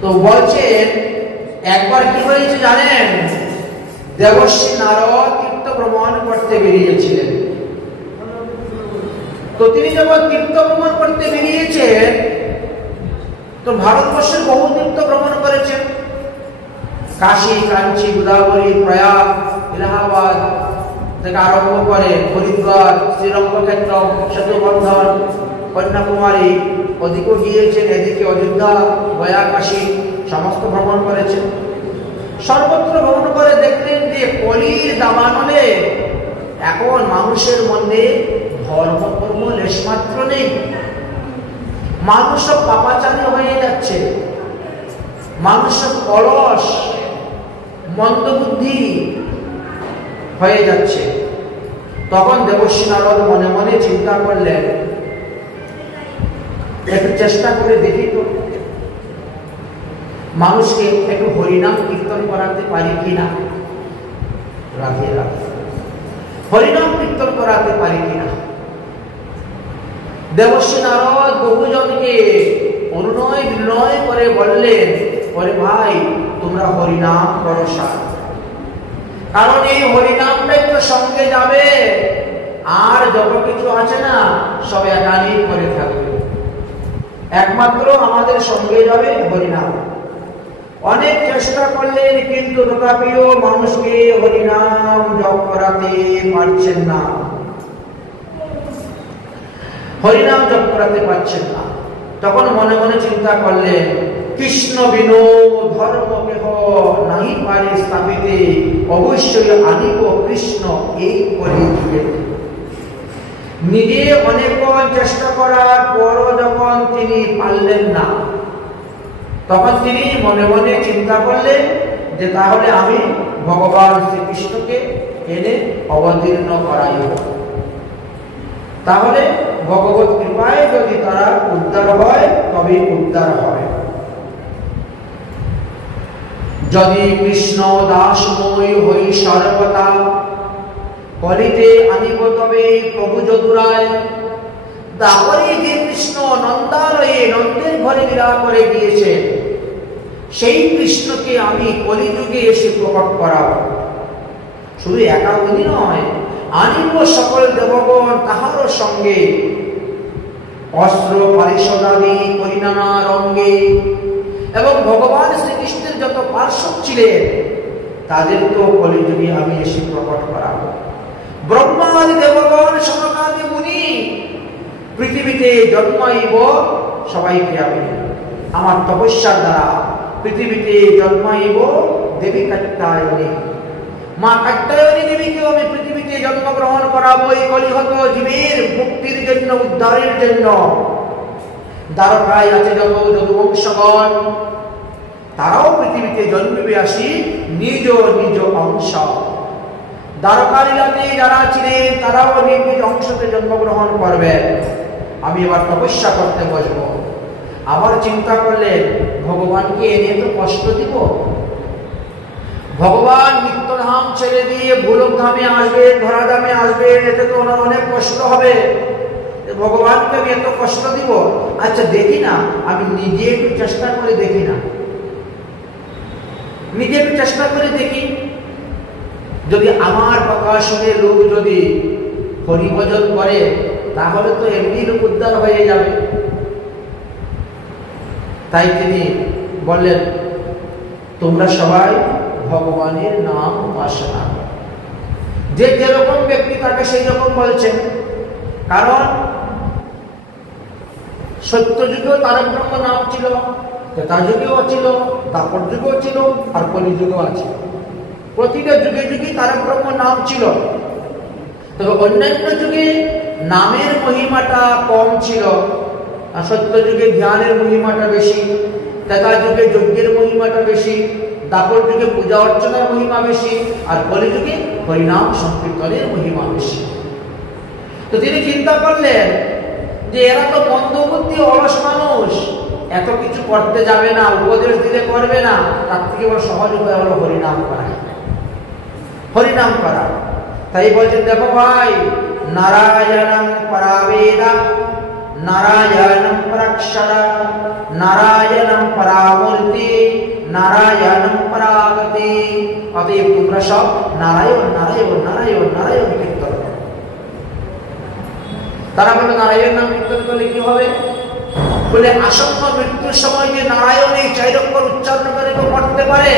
তো বলছেন একবার কি হয়েছে জানেন, দেবর্ষি নারদ তীর্থ ভ্রমণ করতে বেরিয়েছিলেন। তো তিনি যখন তীর্থ ভ্রমণ করতে বেরিয়েছেন, তো ভারতবর্ষের বহু তীর্থ ভ্রমণ করেছেন, কাশী, কাঞ্চি, গোদাবরী, প্রয়াগ, এলাহাবাদ থেকে আরম্ভ করে হরিদ্বার, শ্রীরঙ্গক্ষেত্র, সেতুবন্ধন, কন্যাকুমারী, ওদিকেও গিয়েছেন, এদিকে অযোধ্যা, গয়া, কাশী সমস্ত ভ্রমণ করেছেন। সর্বত্র ভ্রমণ করে দেখলেন যে কলির দাবানলে এখন মানুষের মধ্যে ধর্ম কর্ম লেশমাত্র নেই। মানুষ সব পাপাচারী হয়ে যাচ্ছে, মানুষ সব অলস মন্দবুদ্ধি হয়ে যাচ্ছে। তখন দেবর্ষি নারদ মনে মনে চিন্তা করলেন, একটু চেষ্টা করে দেখি তো মানুষকে একটু হরিনাম কীর্তন করাতে পারি কিনা, রাধে রাধে, হরিনাম কীর্তন করাতে পারি কিনা। দেবর্ষি নারদ বহুজনকে অনুনয় বিনয় করে বললেন, ওরে ভাই তোমরা হরিনাম করো সার, কারণ এই হরিনামটাই তো সঙ্গে যাবে, আর যত কিছু আছে না সব একানি করে থাকবে, একমাত্র আমাদের সঙ্গে যাবে হরিনাম। অনেক চেষ্টা করলেন কিন্তু তথাপিও মানুষকে হরিনাম জপ করাতে পারছেন না, হরিনাম জপ করাতে পারছেন না। তখন মনে মনে চিন্তা করলেন, কৃষ্ণ বিনো ধর্ম কেহ নাহি পারে স্থাপিতে, অবশ্যই আনিব কৃষ্ণ এই কলিযুগে। নিজে অনেক চেষ্টা করার পরও যখন তিনি পারলেন না, তখন তিনি মনে মনে চিন্তা করলেন যে তাহলে আমি ভগবান শ্রীকৃষ্ণকে এনে অবতীর্ণ করাইব, তাহলে ভগবত কৃপায় যদি তারা উদ্ধার হয় তবে উদ্ধার হয়। যদি কৃষ্ণ দাসময় হই সর্বদা, কলিতে আনিব তবে প্রভু যদুরায়। তারপরে যে কৃষ্ণ নন্দালয়ে নন্দের ঘরে লীলা করে গিয়েছে, সেই কৃষ্ণকে আমি কলিযুগে এসে প্রকট করাবো। শুধু একা উনি নয়, আনিব সকল দেবগণ তাহারও সঙ্গে, অস্ত্র পারিষদাদি করি নানা রঙ্গে। এবং ভগবান শ্রীকৃষ্ণের যত পার্শ্বদ ছিলেন তাদের তো কলিযুগে আমি এসে প্রকট করাবো। ব্রহ্মাদি দেবগণ সমকামী মুনি পৃথিবীতে জন্মাইব সবাইকে আমি, আমার তপস্যার দ্বারা পৃথিবীতে জন্মাইব দেবী কাত্যায়নী, মা কাত্যায়নী দেবীকেও আমি পৃথিবীতে জন্মগ্রহণ করাবো এই কলিহত জীবের মুক্তির জন্য, উদ্ধারের জন্য। দ্বারকায় আছে যত যদুবংশগণ, তারাও পৃথিবীতে জন্মবে আসি নিজ নিজ অংশ। দ্বারকা লীলাতে যারা ছিলেন তারাও নিজ নিজ অংশতে জন্মগ্রহণ করবেন। আমি এবার তপস্যা করতে বসবো। আবার চিন্তা করলেন, ভগবানকে এনে তো কষ্ট দিব, ভগবান নিত্যধাম ছেড়ে দিয়ে গোলক ধামে আসবে, ধরাধামে আসবে, এতে তো ওনার অনেক কষ্ট হবে, ভগবানকে আমি এত কষ্ট দিব। আচ্ছা দেখি না, আমি নিজে একটু চেষ্টা করে দেখি না, নিজে একটু চেষ্টা করে দেখি, যদি আমার কথা শুনে লোক যদি হরিভজন করে তাহলে তো এমনি লোক উদ্ধার হয়ে যাবে। তাই তিনি বললেন, তোমরা সবাই ভগবানের নাম উপাসনা করো। যে যেরকম ব্যক্তি তাকে সেই রকম বলছেন, কারণ সত্য যুগেও তারক ব্রহ্ম নাম ছিল, তার যুগেও ছিল, দাপর যুগেও ছিল, আর কলি যুগেও আছে। প্রতিটা যুগে যুগে তারক ব্রহ্ম নাম ছিল। তবে অন্যান্য যুগে নামের মহিমাটা কম ছিল, আর সত্য যুগে ধ্যানের মহিমাটা বেশি, ত্রেতা যুগে যজ্ঞের মহিমাটা বেশি, দাপর যুগে পূজা অর্চনার মহিমা বেশি, আর কলি যুগে হরিনাম সংকীর্তনের মহিমা বেশি। তো তিনি চিন্তা করলেন যে এরা তো মন্দবুদ্ধি অলস মানুষ, এত কিছু করতে যাবে না, উপদেশ দিলে করবে না, তার থেকে বড় সহজ উপায় হলো হরিনাম করা, হরিনাম করা। তাই বলছেন, দেখো ভাই, নারায়ণং পরাবেদা नारायणं पराक्षरा, नारायणं परामूर्ति, नारायणं परागति। অতএব তোমরা সব নারায়ণ নারায়ণ নারায়ণ নারায়ণ কীর্তন করো। তারা বলে নারায়ণ নাম কীর্তন করলে কি হবে? বলে আসন্ন মৃত্যুর সময় যে নারায়ণ এই 4 অক্ষর উচ্চারণ করে কেউ করতে পারে,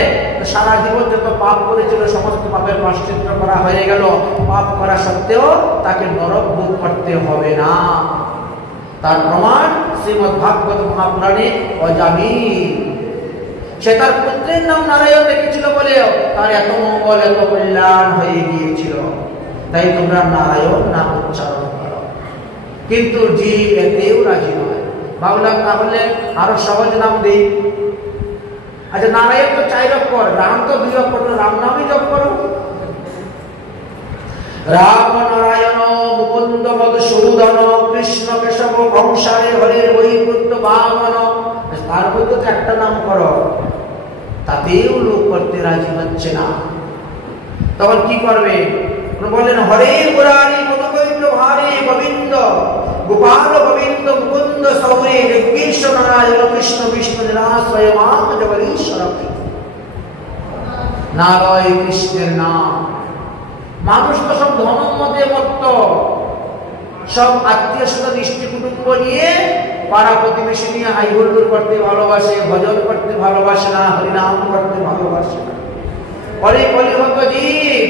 সারা জীবন যত পাপ করেছিল সমস্ত পাপের প্রায়শ্চিত্ত করা হয়ে গেল। পাপ করা সত্ত্বেও তাকে নরক ভোগ করতে হবে না। তার প্রমাণ শ্রীমদ্ ভাগবত মহাপুরাণে অজামিল। সে তার পুত্রের নাম নারায়ণ রেখেছিল বলে তার এত মঙ্গল এত কল্যাণ হয়ে গিয়েছিল। তাই তোমরা নারায়ণ নাম উচ্চারণ করো। কিন্তু জীব এতেও রাজি নয়। ভাবলাম তাহলে আরো সহজ নাম দিই। আচ্ছা, নারায়ণ তো 4 অক্ষর, রাম তো 2 অক্ষর, রাম নামই জপ করো। রাম নারায়ণ মুকুন্দ মধুসূদন কৃষ্ণ কেশব বংশারে হরে বৈকুণ্ঠ বামন। তার মধ্যে তো একটা নাম করো, তাতেও লোক করতে রাজি হচ্ছে না। তখন কি করবে? বললেন হরে মুরারি মধুকৈন্দ্র ভারে গোবিন্দ গোপাল গোবিন্দ মুকুন্দ সৌরে যজ্ঞেশ নারায়ণ কৃষ্ণ বিষ্ণু নিরাশ্রয় মাম জগদীশ্বর। নারায়ণ কৃষ্ণের নাম। মানুষ তো সব ধনমতে মত্ত, সব আত্মীয় স্বজন ইষ্টি কুটুম্ব নিয়ে পাড়া প্রতিবেশী নিয়ে হাই হুল্লোড় করতে ভালোবাসে, ভজন করতে ভালোবাসে না, হরিনাম করতে ভালোবাসে না। অরে কলিযুগ জীব,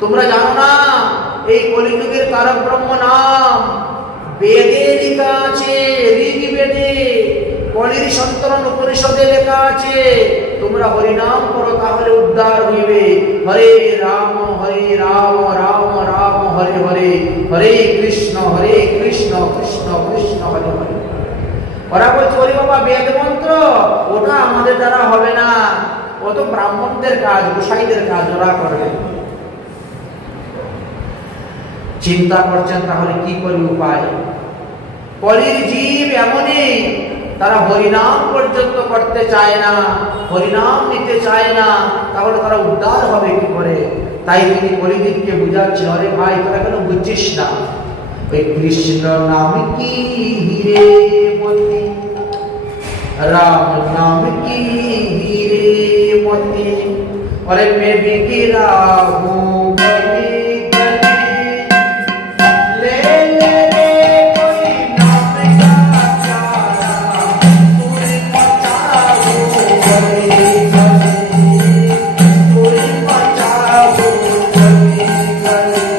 তোমরা জানো না এই কলিযুগের তারক ব্রহ্ম নাম বেদে লেখা আছে, ঋগ্বেদে, কলির সন্তরণ উপনিষদে লেখা আছে। তোমরা হরিনাম করো তাহলে উদ্ধার হইবে। হরে রাম রাম রাম হরে হরে, হরে কৃষ্ণ কৃষ্ণ কৃষ্ণ হরে হরে। ওরা বলছে ওরে বাবা বেদ মন্ত্র, ওটা আমাদের দ্বারা হবে না, ও তো ব্রাহ্মণদের কাজ, গোসাইদের কাজ, ওরা করবে। চিন্তা করছেন তাহলে কি করি উপায়? কলির জীব এমনই, তারা হরিনাম পর্যন্ত করতে চায় না, হরিনাম নিতে চায় না, তাহলে তারা উদ্ধার হবে কি করে? তাই তিনি কলিযুগকে বুঝাচ্ছেন, আরে ভাই তোরা কেন বুঝছিস না? ওই কৃষ্ণ নাম কি হিরে মতি, রাম নাম কি হিরে মতি, अरे मैं भी गिरा हूँ गली गली, ले ले ले कोई नाम का चारा, पूरी मचाओ गली गली, पूरी मचाओ गली गली।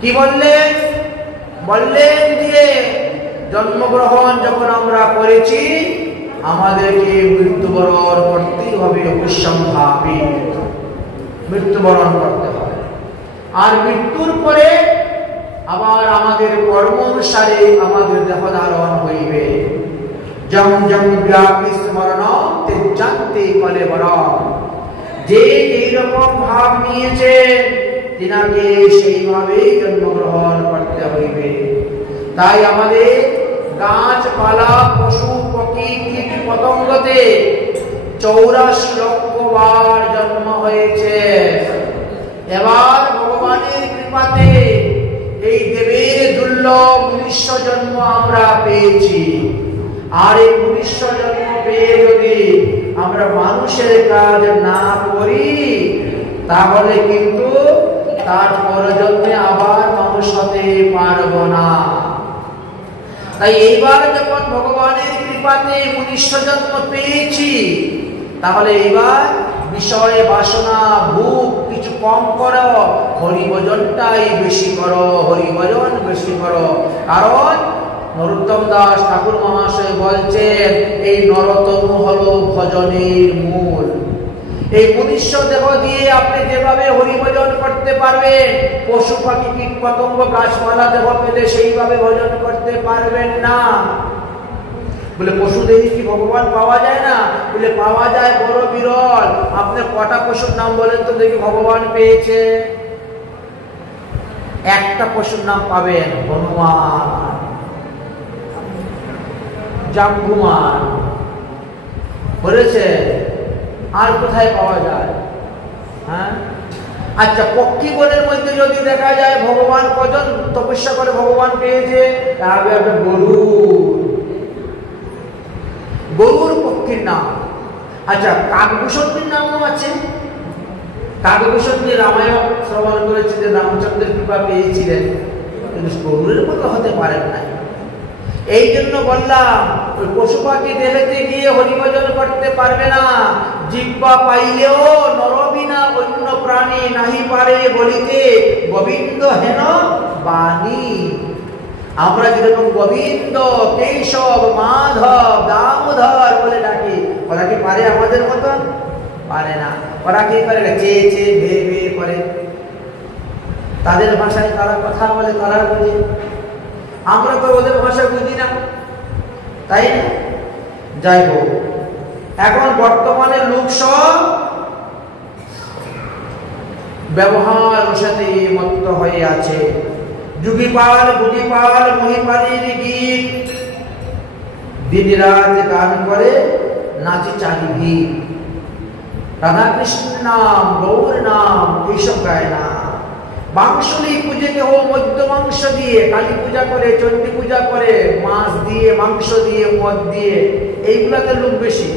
কি বললেন? বললেন যে জন্মগ্রহণ যখন আমরা করেছি আমাদেরকে মৃত্যুবরণ করতেই হবে, অবশ্যম্ভাবী মৃত্যুবরণ করতে হবে। আর মৃত্যুর পরে আবার আমাদের কর্ম অনুসারে আমাদের দেহ ধারণ হইবে। জম জম ব্যাপী স্মরণ তেজান্তে কলেবরম, যে যেই রকম ভাব নিয়েছে তিনাকে সেইভাবেই জন্মগ্রহণ করতে হইবে। তাই আমাদের গাছপালা, পশু পক্ষী, কীট পতঙ্গতে 84 লক্ষ বার জন্ম হয়েছে। এবার ভগবানের কৃপাতে এই দেবের দুর্লভ মনুষ্য জন্ম আমরা পেয়েছি। আর এই মনুষ্য জন্ম পেয়ে যদি আমরা মানুষের কাজ না করি তাহলে কিন্তু তার পরজন্মে আবার মানুষ হতে পারব না। তাই এইবার যখন ভগবানের কৃপাতে মনুষ্য জন্ম পেয়েছি তাহলে এইবার বিষয় বাসনা ভোগ কিছু কম করো, হরিভজনটাই বেশি করো, হরিভজন বেশি করো। কারণ নরোত্তম দাস ঠাকুর মহাশয় বলছেন এই নরতনু হলো ভজনের মূল। এই মনুষ্য দেহ দিয়ে আপনি যেভাবে হরিভজন করতে পারবেন, পশু পাখি কীট পতঙ্গ গাছপালা দেহ পেলে সেইভাবে ভজন করতে পারবেন না। বলে পশু দেহে কি ভগবান পাওয়া যায় না? বলে পাওয়া যায়, বড় বিরল। আপনি কটা পশুর নাম বলেন তো দেখি ভগবান পেয়েছে? একটা পশুর নাম পাবেন, হনুমান, জাম্বুমান বলেছে। আর কোথায় পাওয়া যায়? হ্যাঁ, আচ্ছা, পক্ষীগণের মধ্যে যদি দেখা যায় ভগবান কজন তপস্যা করে ভগবান পেয়েছে, তাহলে একটা গরুর পক্ষীর নাম। আচ্ছা, কাকভূষণের নামও আছে। কাকভূষণ যে রামায়ণ শ্রবণ করেছিলেন, রামচন্দ্রের কৃপা পেয়েছিলেন, কিন্তু গরুরের মতো হতে পারেন না। এই জন্য বললাম ওই পশু পাখি দেহেতে গিয়ে হরিভজন করতে পারবে না। জিহ্বা পাইলেও নরবিনা অন্য প্রাণী নাহি পারে বলিতে গোবিন্দ হেন বাণী। আমরা যেরকম গোবিন্দ, কেশব, মাধব, দামোদর বলে ডাকি, ওরা কি পারে আমাদের মতন? পারে না। ওরা কি করে? চেয়ে চেয়ে ভেয়ে ভেয়ে করে। তাদের ভাষায় তারা কথা বলে, তারা বুঝে। আমরা তো ওদের ভাষা বুঝি না, তাই না? যাই হোক, এখন বর্তমানে লোক সব ব্যবহার সাথে মত্ত হয়ে আছে। যুগিপাল ভুগিপাল মহিপালির গীত দিন রাত গান করে, নাচে চারিভি। রাধাকৃষ্ণ নাম, গৌর নাম এইসব গায় না। মাংসলি পুজো কেহ মধ্য মাংস দিয়ে, কালী পূজা করে, চণ্ডী পূজা করে, মাছ দিয়ে, মাংস দিয়ে, মদ দিয়ে, এইগুলাতে লোক বেশি।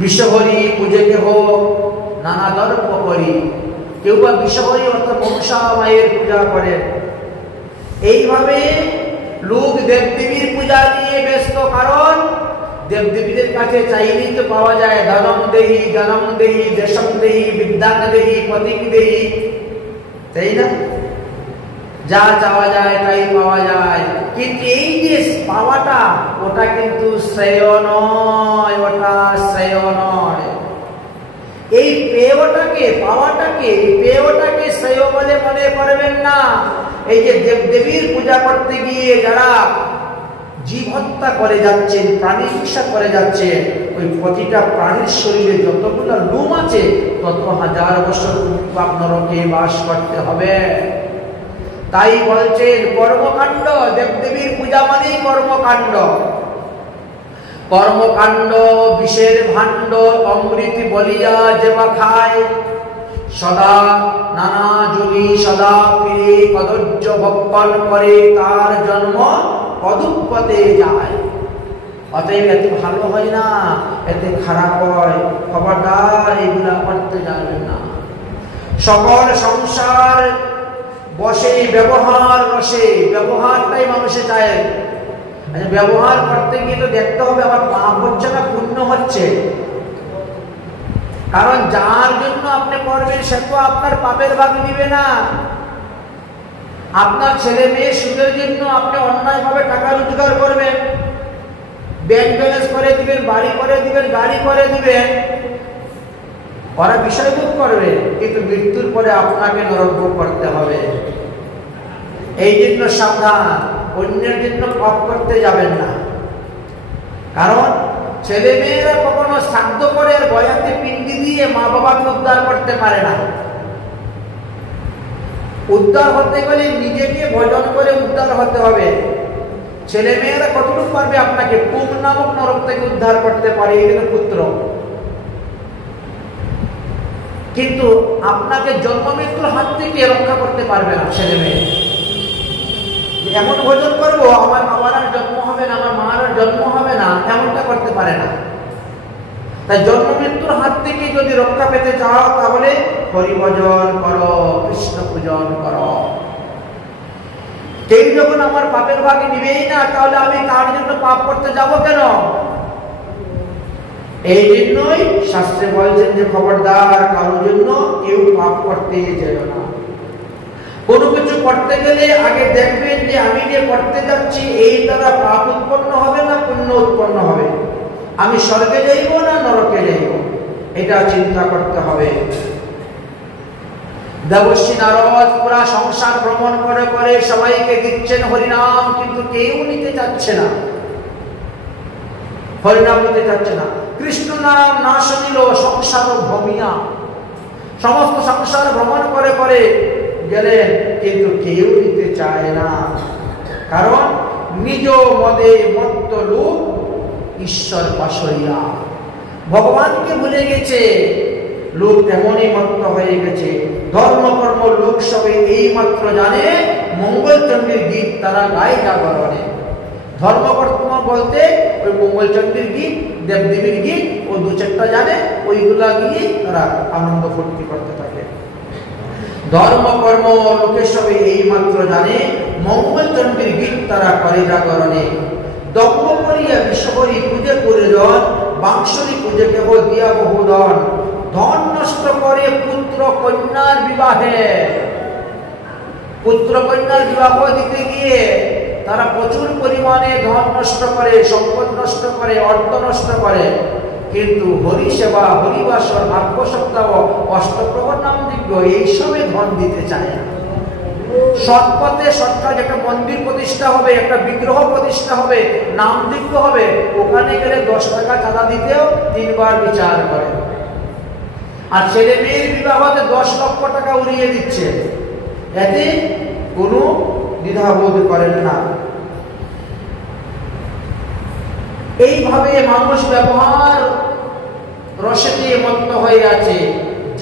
বিশ্বহরি পুজো কেহ নানা দর্প করি, কেউ বা বিশ্বহরি অর্থাৎ মনসা মায়ের পূজা করে। এইভাবে লোক দেবদেবীর পূজা নিয়ে ব্যস্ত। কারণ দেবদেবীদের কাছে চাইলেই তো পাওয়া যায়, ধনম দেহি, জনম দেহি, দেশম দেহি, বিদ্যান দেহি, পতিক দেহি, তাই না? যা চাওয়া যায় তাই পাওয়া যায়। কিন্তু এই যে পাওয়াটা, ওটা কিন্তু শ্রেয় নয়, ওটা শ্রেয় নয়। এই পেয়টাকে, পাওয়াটাকে, এই পেয়টাকে শ্রেয় বলে মনে করবেন না। এই যে দেবদেবীর পূজা করতে গিয়ে যারা জীব হত্যা করে যাচ্ছেন, প্রাণী হিংসা করে যাচ্ছে, ওই প্রতিটা প্রাণীর শরীরে যতগুলো লোম আছে তত হাজার বছর পাপ নরকে বাস করতে হবে। তাই বলছেন কর্মকাণ্ড, দেবদেবীর পূজা মানেই কর্মকাণ্ড। কর্মকাণ্ড বিষের ভাণ্ড, অমৃত বলিয়া যেবা খায়, সদা নানা যোগী সদা ফিরে কদর্য ভক্ষণ করে, তার জন্ম অধঃপতে যায়। অতএব এতে ভালো হয় না, এতে খারাপ হয়। খবরদার এগুলা করতে যাবেন না। সকল সংসার বসে ব্যবহার রসে, ব্যবহারটাই মানুষে চায়। ব্যবহার করতে গিয়ে তো দেখতে হবে আমার পাপ হচ্ছে না পুণ্য হচ্ছে। কারণ যার জন্য আপনি করবেন সে তো আপনার পাপের ভাগ নিবে না। আপনার ছেলে মেয়ে সুখের জন্য আপনি অন্যায়ভাবে টাকা রোজগার করবেন, ব্যাংক ব্যালেন্স করে দিবেন, বাড়ি করে দিবেন, গাড়ি করে দিবেন, ওরা বিষয় ভোগ করবে, কিন্তু মৃত্যুর পরে আপনাকে নরক ভোগ করতে হবে। এই জন্য সাবধান, অন্যের জন্য পাপ করতে যাবেন না। কারণ ছেলে মেয়েরা কখনো শ্রাদ্ধ করে বয়াতে পিণ্ডি দিয়ে মা বাবাকে উদ্ধার করতে পারে না। উদ্ধার হতে গেলে নিজেকে ভজন করে উদ্ধার হতে হবে। ছেলে মেয়েরা কতটুকু পারবে আপনাকে পুম নামক নরক থেকে উদ্ধার করতে পারে, এই জন্য পুত্র। কিন্তু আপনাকে জন্ম মৃত্যুর হাত থেকে রক্ষা করতে পারবে না ছেলে মেয়ে। এমন ভোজন করবো আমার বাবার আর জন্ম হবে না, আমার মার আর জন্ম হবে না, এমনটা করতে পারে না। তাই জন্ম মৃত্যুর হাত থেকে যদি রক্ষা পেতে চাও তাহলে হরিভজন করো, কৃষ্ণ পূজন করো। কেউ যখন আমার পাপের ভাগে নিবেই না, তাহলে আমি তার জন্য পাপ করতে যাব কেন? এই জন্যই শাস্ত্রে বলছেন যে খবরদার কারোর জন্য কেউ পাপ করতে যেও না। কোনো কিছু করতে গেলে আগে দেখবেন যে আমি যে করতে যাচ্ছি এই দ্বারা পাপ উৎপন্ন হবে না পুণ্য উৎপন্ন হবে, আমি স্বর্গে যাইব না নরকে যাইব, এটা চিন্তা করতে হবে। দেবর্ষি নারদ পুরা সংসার ভ্রমণ করে করে সবাইকে দিচ্ছেন হরিনাম, কিন্তু কেউ নিতে চাচ্ছে না, হরিনাম নিতে চাচ্ছে না। কৃষ্ণ নাম না শুনিল সংসার ভ্রমিয়া, সমস্ত সংসার ভ্রমণ করে করে গেলেন, কিন্তু কেউ নিতে চায় না। কারণ নিজ মদে মত্ত লোক ঈশ্বর পাশরিয়া, ভগবানকে ভুলে গেছে, লোক তেমনই মত্ত হয়ে গেছে। ধর্ম কর্ম লোক সবে এই মাত্র জানে, মঙ্গলচণ্ডীর গীত তারা গায় জাগরণে। ধর্মকর্ম বলতে ওই মঙ্গলচণ্ডীর গীত, দেবদেবীর গীত ও দু চারটা জানে, ওইগুলা গিয়ে তারা আনন্দ ফুর্তি করতে থাকে। ধর্ম কর্ম লোকের সবে এই মাত্র জানে, মঙ্গলচণ্ডীর গীত তারা করে জাগরণে। দম্ভ করিয়া বিশ্বকরি পূজে পূজন, বাংশরী পূজে কেবল দিয়া বহুধন। ধন নষ্ট করে পুত্র কন্যার বিবাহে, পুত্র কন্যার বিবাহ দিতে গিয়ে তারা প্রচুর পরিমাণে ধন নষ্ট করে, সম্পদ নষ্ট করে, অর্থ নষ্ট করে, কিন্তু হরি সেবা, হরিবাসর, ভাগ্য সপ্তাহ, অষ্টপ্রহর নাম দিব্য এইসবে ধন দিতে চায় না। সৎপথে সৎকাজ, একটা মন্দির প্রতিষ্ঠা হবে, একটা বিগ্রহ প্রতিষ্ঠা হবে, নাম দিব্য হবে, ওখানে গেলে 10 টাকা চাঁদা দিতেও 3 বার বিচার করে। আর ছেলে মেয়ের বিবাহতে 10 লক্ষ টাকা উড়িয়ে দিচ্ছে, এতে কোনো দ্বিধাবোধ করেন না। এইভাবে মানুষ ব্যবহার রসেতে মত্ত হয়ে আছে।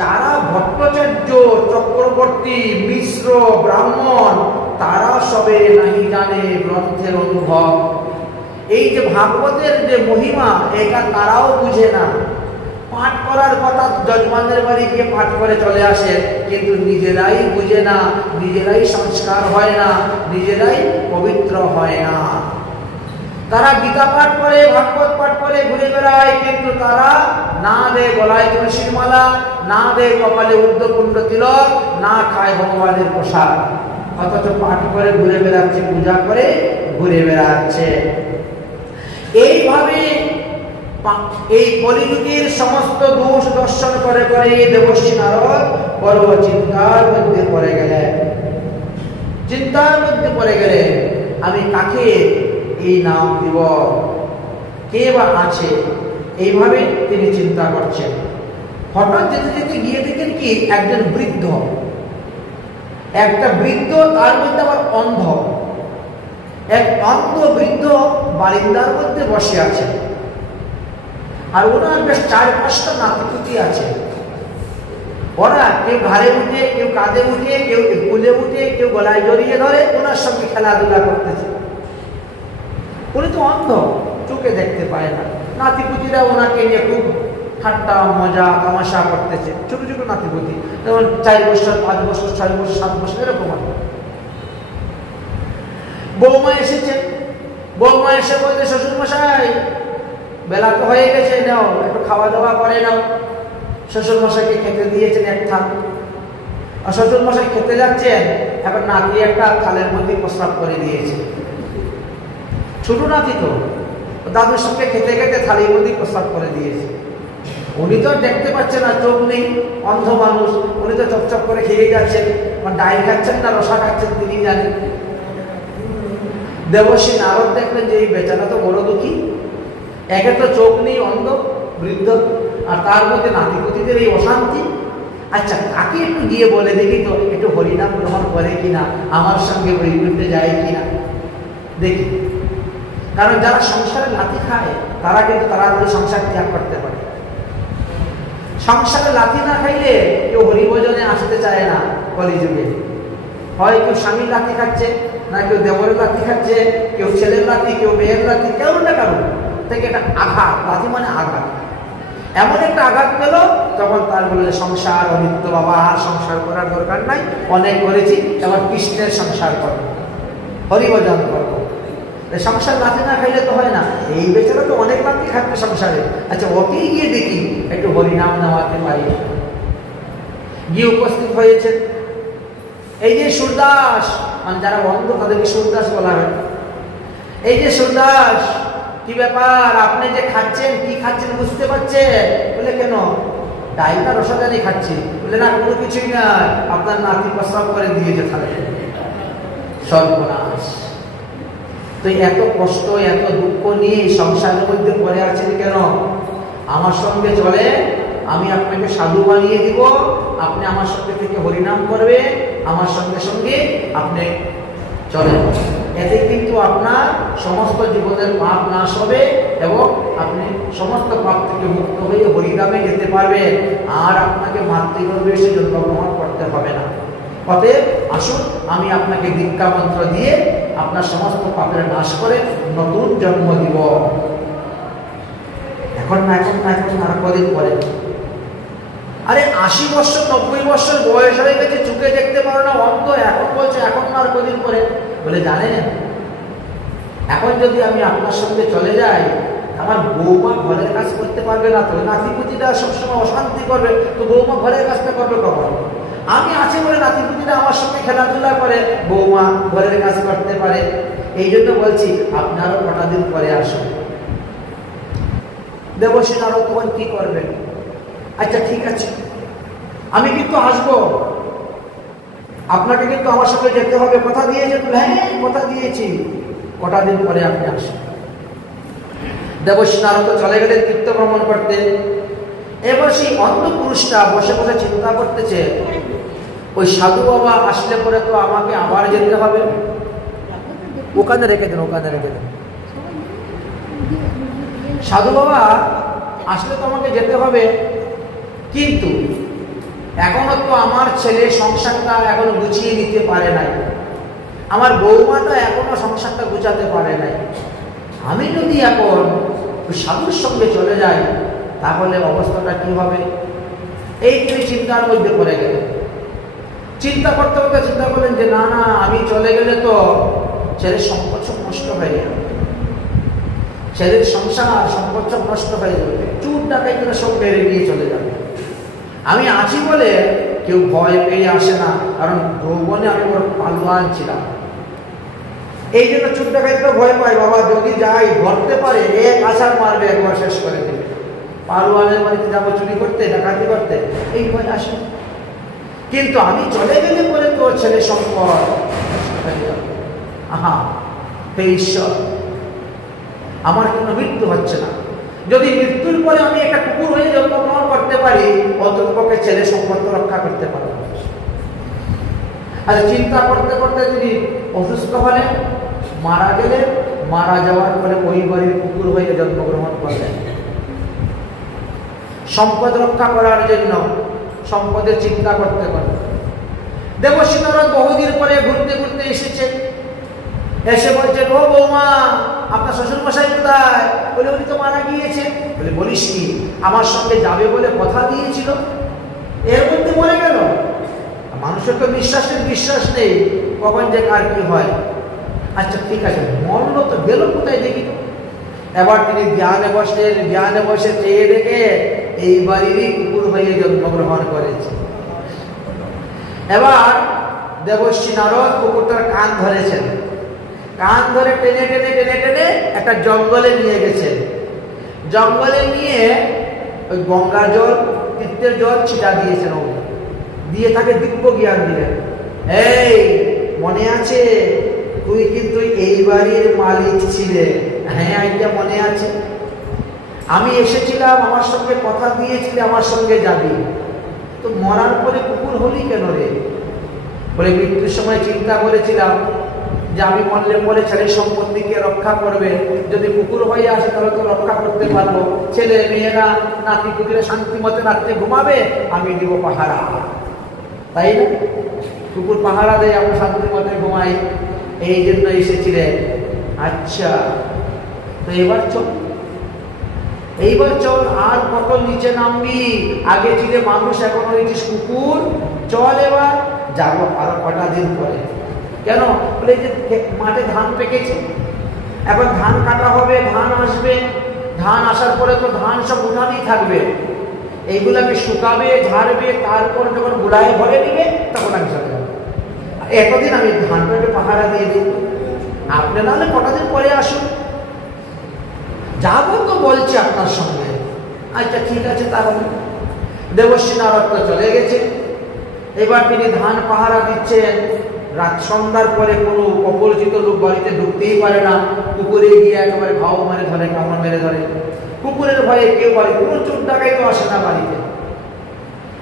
যারা ভট্টাচার্য, চক্রবর্তী, মিশ্র, ব্রাহ্মণ, তারা সবে নাহি জানে গ্রন্থের অনুভব। এই যে ভাগবতের যে মহিমা, এটা তারাও বুঝে না। পাঠ করার কথা যজমানদের বাড়ি গিয়ে পাঠ করে চলে আসে, কিন্তু নিজেরাই বুঝে না, নিজেরাই সংস্কার হয় না, নিজেরাই পবিত্র হয় না। তারা গীতা পাঠ করে, ভাগবত পাঠ করে ঘুরে বেড়ায়, কিন্তু তারা না দেয় গলায় তুলসীর মালা, না দেয় কপালে ঊর্ধ্বপুণ্ড তিলক, না খায় ভগবানের প্রসাদ, অথচ পাঠ করে ঘুরে বেড়াচ্ছে, পূজা করে ঘুরে বেড়াচ্ছে। এইভাবে এই কলিযুগের সমস্ত দোষ দর্শন করে করে দেবর্ষি নারদ বড় চিন্তার মধ্যে পড়ে গেলেন। চিন্তার মধ্যে পড়ে গেলেন, আমি কাকে এই নাম দিব, কে বা আছে, এইভাবে তিনি চিন্তা করছেন। হঠাৎ যেতে যেতে গিয়ে দেখেন কি একজন বৃদ্ধ, একটা বৃদ্ধ, তার মধ্যে আবার অন্ধ, এক অন্ধ বৃদ্ধ বারিন্দার মধ্যে বসে আছে। আর ওনার বেশ 4-5টা নাতিপুতি আছে। ওরা কেউ ঘাড়ে উঠে, কেউ কাঁধে উঠে, কেউ কোলে উঠে, কেউ গলায় জড়িয়ে ধরে ওনার সঙ্গে খেলাধুলা করতেছে। উনি তো অন্ধ, চোখে দেখতে পায় না। নাতিপুতিরা ওনাকে নিয়ে খুব ঠাট্টা মজা তামাশা করতেছে। ছোট ছোট নাতিপুতি, যেমন 4 বছর, 5 বছর, 6 বছর, 7 বছর, এরকম। বৌমা এসেছে, বৌমা এসে বলতে, শ্বশুর মশাই বেলা তো হয়ে গেছে, নাও একটু খাওয়া দাওয়া করে নাও। শ্বশুর মশাইকে খেতে দিয়েছেন এক থাল, আর শ্বশুর মশাই খেতে যাচ্ছেন, এখন নাতি একটা থালের মধ্যে প্রস্রাব করে দিয়েছে। ছোট নাতি তো, দাদুর সঙ্গে খেতে খেতে থালির মধ্যে প্রস্রাব করে দিয়েছে। উনি তো দেখতে পাচ্ছেন না, চোখ নেই, অন্ধ মানুষ, উনি তো চপচপ করে খেয়ে যাচ্ছেন, ডাইল খাচ্ছেন না রসা খাচ্ছেন তিনি জানেন। দেবশ্রী নারদ দেখলেন যে এই বেচারা তো বড় দুঃখী, একে তো চোখ নেই, অন্ধ বৃদ্ধ, আর তার মধ্যে নাতিপতিদের এই অশান্তি। আচ্ছা, তাকে একটু গিয়ে বলে দেখি তো একটু হরিনাম গ্রহণ করে কিনা, আমার সঙ্গে বৈকুণ্ঠে যায় কিনা দেখি। কারণ যারা সংসারে লাথি খায় তারা কিন্তু তাড়াতাড়ি সংসার ত্যাগ করতে পারে। সংসারে লাথি না খাইলে কেউ হরিভজনে আসতে চায় না কলিযুগে। হয় কেউ স্বামীর লাথি খাচ্ছে, না কেউ দেবরের লাথি খাচ্ছে, কেউ ছেলের লাথি, কেউ মেয়ের লাথি, কেউ না কারণ থেকে এটা আঘাত। লাথি মানে আঘাত, এমন একটা আঘাত পেল তখন তার বলে সংসার অনিত্য, বাবা আর সংসার করার দরকার নাই, অনেক করেছি, এবার কৃষ্ণের সংসার করবো, হরিভজন করবো। সংসার লাথি না খাইলে তো হয় না, এই বেচারা তো অনেক লাথি খাচ্ছে সংসারে। আচ্ছা, ওকেই গিয়ে দেখি একটু হরিনাম নেওয়াতে পারি। গিয়ে উপস্থিত হয়েছে এই যে সুরদাস, মানে যারা অন্ধ তাদেরকে সুরদাস বলা হয়। এই যে সুরদাস, কি ব্যাপার, আপনি যে খাচ্ছেন, কি খাচ্ছেন বুঝতে পারছেন? বলে কেন, ডাইলটা রসাদানি খাচ্ছি। বলে না, কোনো কিছুই না, আপনার নাতি প্রস্রাব করে দিয়েছে তাহলে। সর্বনাশ। তো এত কষ্ট এত দুঃখ নিয়ে সংসারের মধ্যে পড়ে আছেন কেন? আমার সঙ্গে চলে, আমি আপনাকে সাধু বানিয়ে দিব, আপনি আমার সঙ্গে থেকে হরিনাম করবে, আমার সঙ্গে সঙ্গে আপনি চলেন। এতে কিন্তু আপনার সমস্ত জীবনের পাপ নাশ হবে এবং আপনি সমস্ত পাপ থেকে মুক্ত হয়ে হরিনামে যেতে পারবেন, আর আপনাকে মাতৃগর্ভে এসে জন্মগ্রহণ করতে হবে না। অতএব আসুন, আমি আপনাকে দীক্ষা মন্ত্র দিয়ে আপনার সমস্ত পাপের নাশ করে নতুন জন্ম দিব। এখন না, এখন না, এখন আর কদিন পরে। আরে 80 বছর 90 বছর বয়স হয়ে গেছে, চোখে দেখতে পারো না, অন্ধ, এখন বলছে এখন না আর কদিন পরে। বলে জানেন, এখন যদি আমি আপনার সঙ্গে চলে যাই, আমার বৌমা ঘরের কাজ করতে পারবে না, তো নাতিপুতিটা সবসময় অশান্তি করবে, তো বৌমা ঘরের কাজটা করবে কখন? আমি আছি বলে নাতিপুতিটা আমার সঙ্গে খেলাধুলা করে, বৌমা ঘরের কাজ করতে পারে। এই জন্য বলছি আপনারও কটা দিন পরে আসুন। দেবশ্রী নারদ তখন কি করবেন? আচ্ছা ঠিক আছে, আমি কিন্তু আসবো, আপনাকে কিন্তু আমার সঙ্গে যেতে হবে, কথা দিয়েছেন? হ্যাঁ কথা দিয়েছি, কটা দিন পরে আপনি আসুন। দেবশ্রী নারদ চলে গেলেন তীর্থ ভ্রমণ করতে। এবার সেই অন্ধ পুরুষটা বসে বসে চিন্তা করতেছে, ওই সাধু বাবা আসলে পরে তো আমাকে আবার যেতে হবে। ওখানে রেখে দেন, ওখানে রেখে দেন। সাধু বাবা আসলে তো আমাকে যেতে হবে, কিন্তু এখনো তো আমার ছেলে সংসারটা এখনো গুছিয়ে নিতে পারে নাই, আমার বৌমাটা এখনো সংসারটা গুছাতে পারে নাই। আমি যদি এখন ওই সাধুর সঙ্গে চলে যাই তাহলে অবস্থাটা কি হবে? এই তিনি চিন্তার মধ্যে পড়ে গেলেন। চিন্তা করতে করতে চিন্তা করলেন যে না না, আমি চলে গেলে তো ছেলের সম্পদ সব নষ্ট হয়ে যাবে, ছেলের সংসার সম্পদ সব নষ্ট হয়ে যাবে, চুর ডাকাইতে সব বেড়ে নিয়ে চলে যাবে। আমি আছি বলে কেউ ভয় পেয়ে আসে না, কারণ যৌবনে আমি বড় পালোয়ান ছিলাম। এই জন্য চুর ডাকাইতে ভয় পায়, বাবা যদি যাই ধরতে পারে এক আছাড় মারবে, একবার শেষ করে দেবে। পালোয়ানের বাড়িতে যাবো চুরি করতে, ডাকাতি করতে, এই ভয় আসে। কিন্তু আমি চলে গেলে পরে তোর ছেলে সম্পদ, আহা হে ঈশ্বর, আমার কোনো মৃত্যু হচ্ছে না। যদি মৃত্যুর পরে আমি একটা কুকুর হয়ে জন্মগ্রহণ করতে পারি, অন্ততপক্ষে ছেলে সম্পদ রক্ষা করতে পারবো। আর চিন্তা করতে করতে যদি অসুস্থ হলে, মারা গেলে, মারা যাওয়ার পরে ওই বাড়ির কুকুর হয়ে জন্মগ্রহণ করলেন। সম্পদ রক্ষা করার জন্য সম্পদের চিন্তা করতে করতে দেবশ্রী নারদ বহুদিন পরে ঘুরতে ঘুরতে এসেছে। এসে বলছেন, ও বৌমা, আপনার শ্বশুর মশাই কোথায়? বলে উনি তো মারা গিয়েছে। বলে বলিস কি, আমার সঙ্গে যাবে বলে কথা দিয়েছিল, এর মধ্যে মরে গেল। মানুষের তো বিশ্বাসের বিশ্বাস নেই, কখন যে কার কি হয়। আচ্ছা ঠিক আছে, মরল তো গেল কোথায় দেখি তো। এবার তিনি জ্ঞানে বসে চেয়ে দেখে এই বাড়িরই কুকুর হয়ে জন্মগ্রহণ করেছে। এবার দেবর্ষি নারদ কুকুরটার কান ধরেছেন, কান ধরে টেনে টেনে টেনে টেনে একটা জঙ্গলে নিয়ে গেছেন। জঙ্গলে নিয়ে ওই গঙ্গার জল, তীর্থের জল ছিটা দিয়েছেন, দিয়ে তাকে দিব্য জ্ঞান দিলেন। এই মনে আছে তুই কিন্তু এই বাড়ির মালিক ছিলে? হ্যাঁ এটা মনে আছে, আমি এসেছিলাম, আমার সঙ্গে কথা দিয়েছিলে আমার সঙ্গে যাবি, তো মরার পরে কুকুর হলি কেন রে? বলে মৃত্যুর সময় চিন্তা করেছিলাম যে আমি মরলে পরে ছেলে সম্পত্তিকে রক্ষা করবে, যদি কুকুর হয়ে আসে তাহলে তো রক্ষা করতে পারবো, ছেলে মেয়েরা নাতি পুতিরা শান্তি মতে রাত্রে ঘুমাবে, আমি দিব পাহারা, তাই না? কুকুর পাহারা দেয়, আমরা শান্তি মতে ঘুমাই, এই জন্য এসেছিলেন। আচ্ছা তো এবার চল, এইবার চল, আর কত নিচে নামবি? আগে ছিলে মানুষ, এখন হয়েছিস কুকুর, চল এবার যাবো আরো কটা দিন পরে। কেন? বলে যে মাঠে ধান পেকেছে, এখন ধান কাটা হবে, ধান আসবে, ধান আসার পরে তো ধান সব উঠানেই থাকবে, এইগুলাকে শুকাবে, ঝাড়বে, তারপর যখন গুড়ায় ভরে নিবে তখন আমি চলে যাবো। এতদিন আমি ধানটাকে পাহারা দিয়ে দিই, আপনি নাহলে কটা দিন পরে আসুন। যাবো তো বলছে আপনার সঙ্গে। আচ্ছা ঠিক আছে তাহলে। দেবর্ষি নারদ চলে গেছে। এবার তিনি ধান পাহারা দিচ্ছেন। রাত সন্ধ্যার পরে কোনো অপরিচিত লোক বাড়িতে ঢুকতেই পারে না, কুকুরে গিয়ে একেবারে ঘাও মেরে ধরে, কামড় মেরে ধরে। কুকুরের ভয়ে কেউ বাড়ি, কোনো চোর ডাকাই তো আসে না বাড়িতে।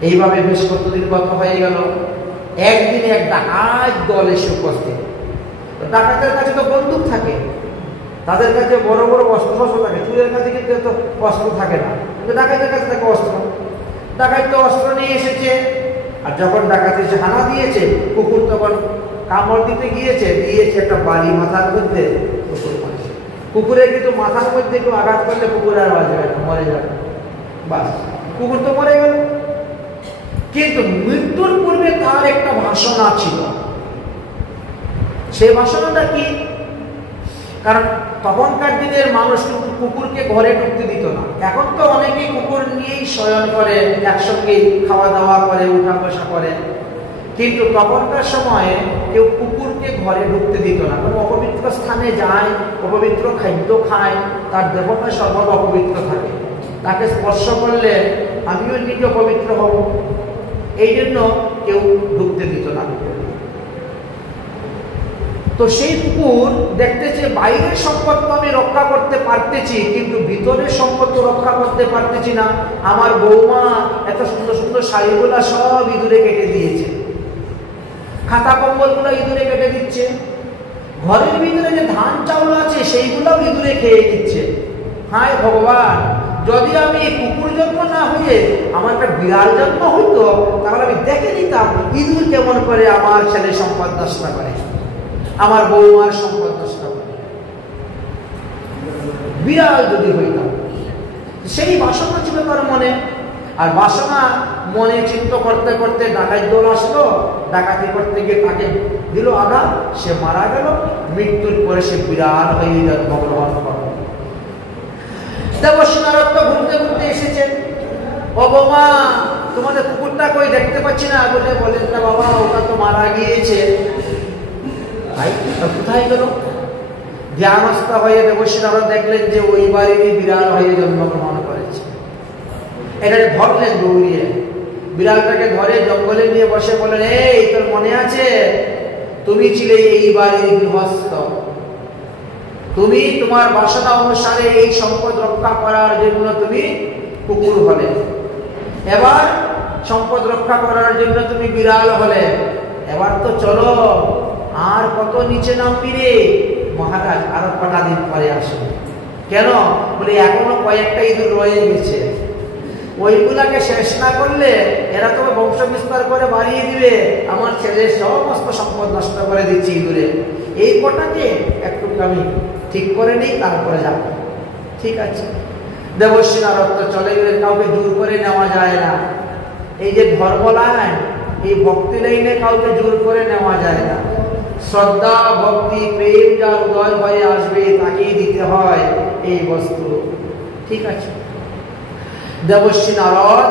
এইভাবে বেশ কতদিন গত হয়ে গেল। একদিন এক ডাকাত দল এসে উপস্থিত। ডাকাতের কাছে তো বন্দুক থাকে, তাদের কাছে বড় বড় অস্ত্র শস্ত্র থাকে, চুরের কাছে কিন্তু এত অস্ত্র থাকে না, কিন্তু ডাকাতের কাছে থাকে অস্ত্র। ডাকাত তো অস্ত্র নিয়ে এসেছে, আর যখন ডাকাত এসে হানা দিয়েছে, কুকুর তখন কামড় দিতে গিয়েছে, দিয়েছে একটা বাড়ি মাথার মধ্যে, কুকুর মারছে। কুকুরের কিন্তু মাথার মধ্যে কেউ আঘাত করলে কুকুর আর বাঁচবে না, মরে যাবে, বাস কুকুর তো মরে গেল। কিন্তু মৃত্যুর পূর্বে তার একটা বাসনা ছিল। সেই বাসনাটা কি? কারণ তখনকার দিনের মানুষ কিন্তু কুকুরকে ঘরে ঢুকতে দিত না। এখন তো অনেকেই কুকুর নিয়েই শয়ন করে, একসঙ্গে খাওয়া দাওয়া করে, উঠা বসা করে, কিন্তু তখনকার সময়ে কেউ কুকুরকে ঘরে ঢুকতে দিত না। কারণ অপবিত্র স্থানে যায়, অপবিত্র খাদ্য খায়, তার দেহটা সর্বদা অপবিত্র থাকে, তাকে স্পর্শ করলে আমিও নিজে অপবিত্র হব, এই জন্য কেউ ঢুকতে দিত না। তো সেই কুকুর দেখতেছে বাইরের সম্পদ তো আমি রক্ষা করতে পারতেছি, কিন্তু ভিতরের সম্পদ তো রক্ষা করতে পারতেছি না। আমার বৌমা এত সুন্দর সুন্দর শাড়িগুলা সব ইঁদুরে কেটে দিয়েছে, খাতা কম্বলগুলো ইঁদুরে কেটে দিচ্ছে, ঘরের ভিতরে যে ধান চাউল আছে সেইগুলোও ইঁদুরে খেয়ে দিচ্ছে। হায় ভগবান, যদি আমি কুকুর জন্ম না হয়ে আমার একটা বিড়াল জন্ম হইতো, তাহলে আমি দেখে নিতাম ইঁদুর কেমন করে আমার ছেলে সম্পদ নষ্ট করে, আমার বৌমার সম্পদ নষ্ট করে। বিড়াল যদি হইতাম। সেই বাসনা ছিল তার মনে। আর বাসনা মনে চিন্তা করতে করতে ডাকাত দল আসলো, ডাকাতি করতে গিয়ে তাকে দিল আঘাত, সে মারা গেল। মৃত্যুর পরে সে বিড়াল হয়ে জন্মগ্রহণ করল। দেবর্ষি নারদ তো ঘুরতে ঘুরতে এসেছেন। ও বৌমা, তোমাদের কুকুরটা কই দেখতে পাচ্ছি না। বলেন না বাবা, ওটা তো মারা গিয়েছে। কোথায় গেল? জ্ঞানস্থ হয়ে দেবর্ষি নারদ দেখলেন যে ওই বাড়িরই বিড়াল হয়ে জন্মগ্রহণ করেছে। এটাকে ধরলেন দৌড়িয়ে, বিড়ালটাকে ধরে জঙ্গলে নিয়ে বসে বললেন, এই তোর মনে আছে তুমি ছিলে এই বাড়ির গৃহস্থ, তুমি তোমার বাসনা অনুসারে এই সম্পদ রক্ষা করার জন্য তুমি কুকুর হলে, এবার সম্পদ রক্ষা করার জন্য তুমি বিড়াল হলে, এবার তো চলো আর কত নিচে নামবি রে? মহারাজ আরো কটা দিন পরে আসবে। কেন? বলে এখনো কয়েকটা ইঁদুর রয়ে গেছে, ওইগুলাকে শেষ না করলে এরা তো বংশ বিস্তার করে বাড়িয়ে দিবে, আমার ছেলের সমস্ত সম্পদ নষ্ট করে দিচ্ছি ইঁদুরে, এই কটাকে একটু আমি ঠিক করে নেই, তারপরে যাব। ঠিক আছে। দেবর্ষি নারদ তো চলে গেলেন, কাউকে জোর করে নেওয়া যায় না। এই যে ধর্ম লাইন, এই ভক্তি লাইনে কাউকে জোর করে নেওয়া যায় না। শ্রদ্ধা ভক্তি প্রেম যার উদয় হয়ে আসবে তাকেই দিতে হয় এই বস্তু। ঠিক আছে। দেবর্ষি নারদ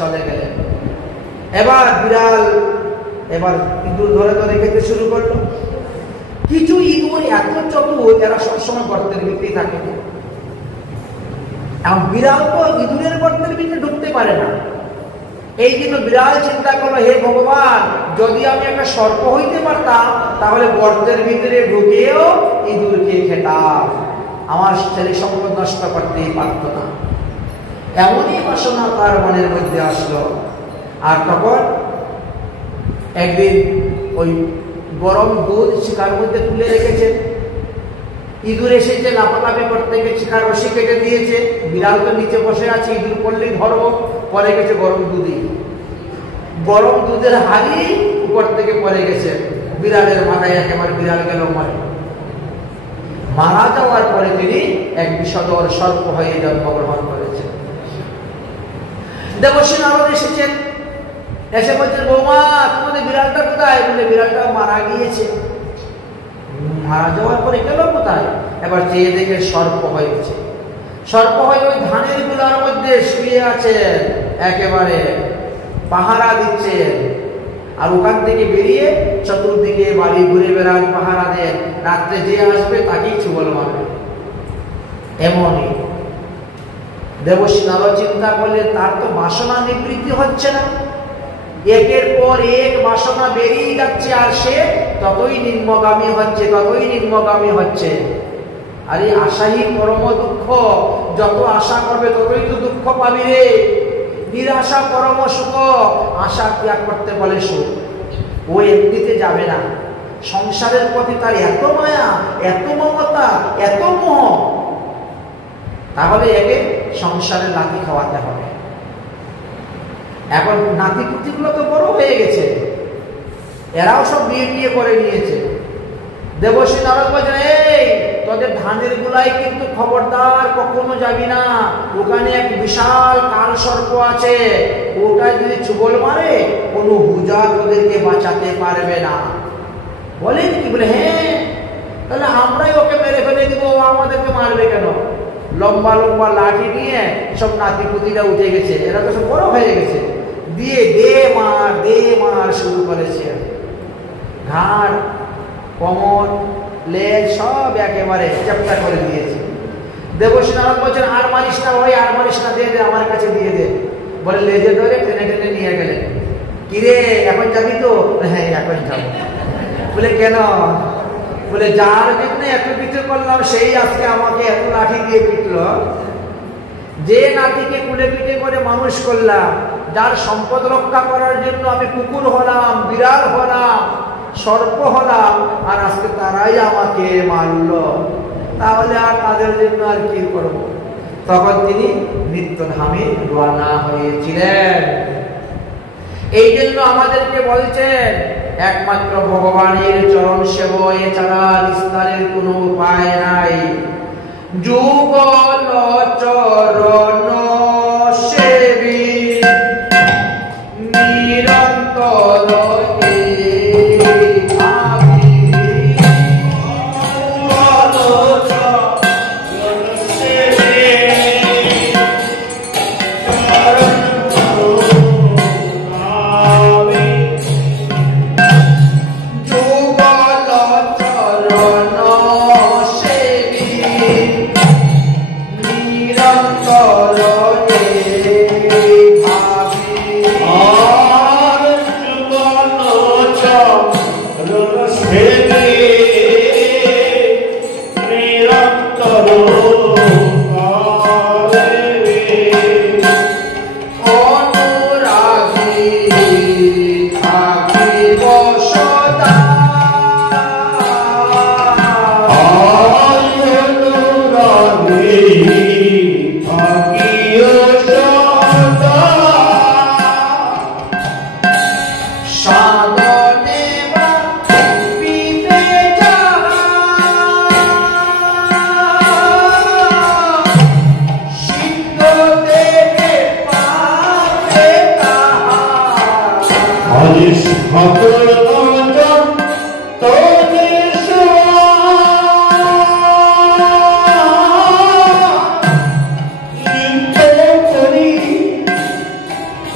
চলে গেলেন। এবার বিড়াল এবার ইঁদুর ধরে ধরে খেতে শুরু করলো। কিছু ইঁদুর এত চতুর, এরা সবসময় গর্তের ভিতরেই থাকে। এখন বিড়াল তো ইঁদুরের গর্তের ভিতরে ঢুকতে পারে না। এই জন্য বিড়াল চিন্তা করলো, হে ভগবান, যদি আমি একটা সর্প হইতে পারতাম তাহলে গর্তের ভিতরে ঢুকেও ইঁদুরকে খেতাম, আমার ছেলে সম্পদ নষ্ট করতেই পারত না। এমনই বাসনা তার মনের মধ্যে আসলো। আর তখন একদিন ওই গরম দুধ শিকার মধ্যে তুলে রেখেছে, ইঁদুর এসেছে, লাফালাফি করতে গিয়ে শিকার রশি কেটে দিয়েছে, বিড়াল তো নিচে বসে আছে, ইঁদুর পড়লেই ধরবো, পরে গেছে গরম দুধই, গরম দুধের হাড়ি উপর থেকে পড়ে গেছে বিড়ালের মাথায়, একেবারে বিড়াল গেল মরে। মারা যাওয়ার পরে তিনি এক বিষধর সর্প হয়ে জন্মগ্রহণ করেছেন। দেবশ্রী নারদ এসেছেন, এসে বলছেন, বৌমা তোমাদের বিড়ালটা কোথায়? বলে বিড়ালটা মারা গিয়েছে। মারা যাওয়ার পরে গেল কোথায়? এবার চেয়ে দেখে সর্প হয়েছে। সর্প হয়ে ওই ধানের গুলার মধ্যে শুয়ে আছেন, একেবারে পাহারা দিচ্ছেন। আর ওখান থেকে বেরিয়ে চতুর্দিকে বাড়ি ঘুরে বেড়ান, পাহারা দেন, রাত্রে যে আসবে তাকেই ছুবল মারবে। এমনই দেবশ্রী নারদ চিন্তা করলেন, তার তো বাসনা নিবৃত্তি হচ্ছে না, একের পর এক বাসনা বেরিয়ে যাচ্ছে, আর সে ততই নিম্নগামী হচ্ছে, ততই নিম্নগামী হচ্ছে। আর এই আশাই পরম দুঃখ, যত আশা করবে ততই তো দুঃখ পাবি রে। নিরাশা পরম সুখ, আশা ত্যাগ করতে বলে সুখ। ও এমনিতে যাবে না, সংসারের প্রতি তার এত মায়া, এত মমতা, এত মোহ, তাহলে একে সংসারে লাথি খাওয়াতে হবে। এখন নাতি পুতিগুলো তো বড় হয়ে গেছে, এরাও সব বিয়ে বিয়ে করে নিয়েছে। দেবশ্রী নারদ বলছেন, এই তোদের ধানের গুলাই কিন্তু খবরদার কখনো যাবি না, ওখানে এক বিশাল কাল সর্প আছে, ওটা যদি চুবল মারে কোনো হুজা ওদেরকে বাঁচাতে পারবে না। বলেন কি? বলে হ্যাঁ, তাহলে আমরাই ওকে মেরে ফেলে দিব, আমাদেরকে মারবে কেন? লম্বা লম্বা লাঠি নিয়ে সব নাতি পুতিরা উঠে গেছে, এরা তো সব বড় হয়ে গেছে, দিয়ে দে মার শুরু করেছে। ঘাড়, কোমর, লেজ সব একেবারে চ্যাপ্টা করে দিয়েছে। দেবশ্রী নারদ বলছেন, আর মারিস না ভাই, আর মারিস না, দে দে, আমার কাছে দিয়ে দে। বলে লেজে ধরে টেনে টেনে নিয়ে গেলেন। কিরে এখন যাবি তো? হ্যাঁ এখন যাবো। বলে কেন? বলে যার জন্য এত কিছু করলাম সেই আজকে আমাকে এত লাঠি দিয়ে পিটল। যে নাতিকে কুলে পিঠে করে মানুষ করলাম, যার সম্পদ রক্ষা করার জন্য আমি কুকুর হলাম, বিড়াল হলাম, সর্প হলাম, আর আজকে তারাই আমাকে মারল, তাহলে আর তাদের জন্য আর কি করব? তখন তিনি নিত্যধামে রওনা হয়েছিলেন। এই জন্য আমাদেরকে বলছেন, একমাত্র ভগবানের চরণ সেবা এছাড়া নিস্তারের কোনো উপায় নাই। যুগল চরণ সেবী নিরন্তর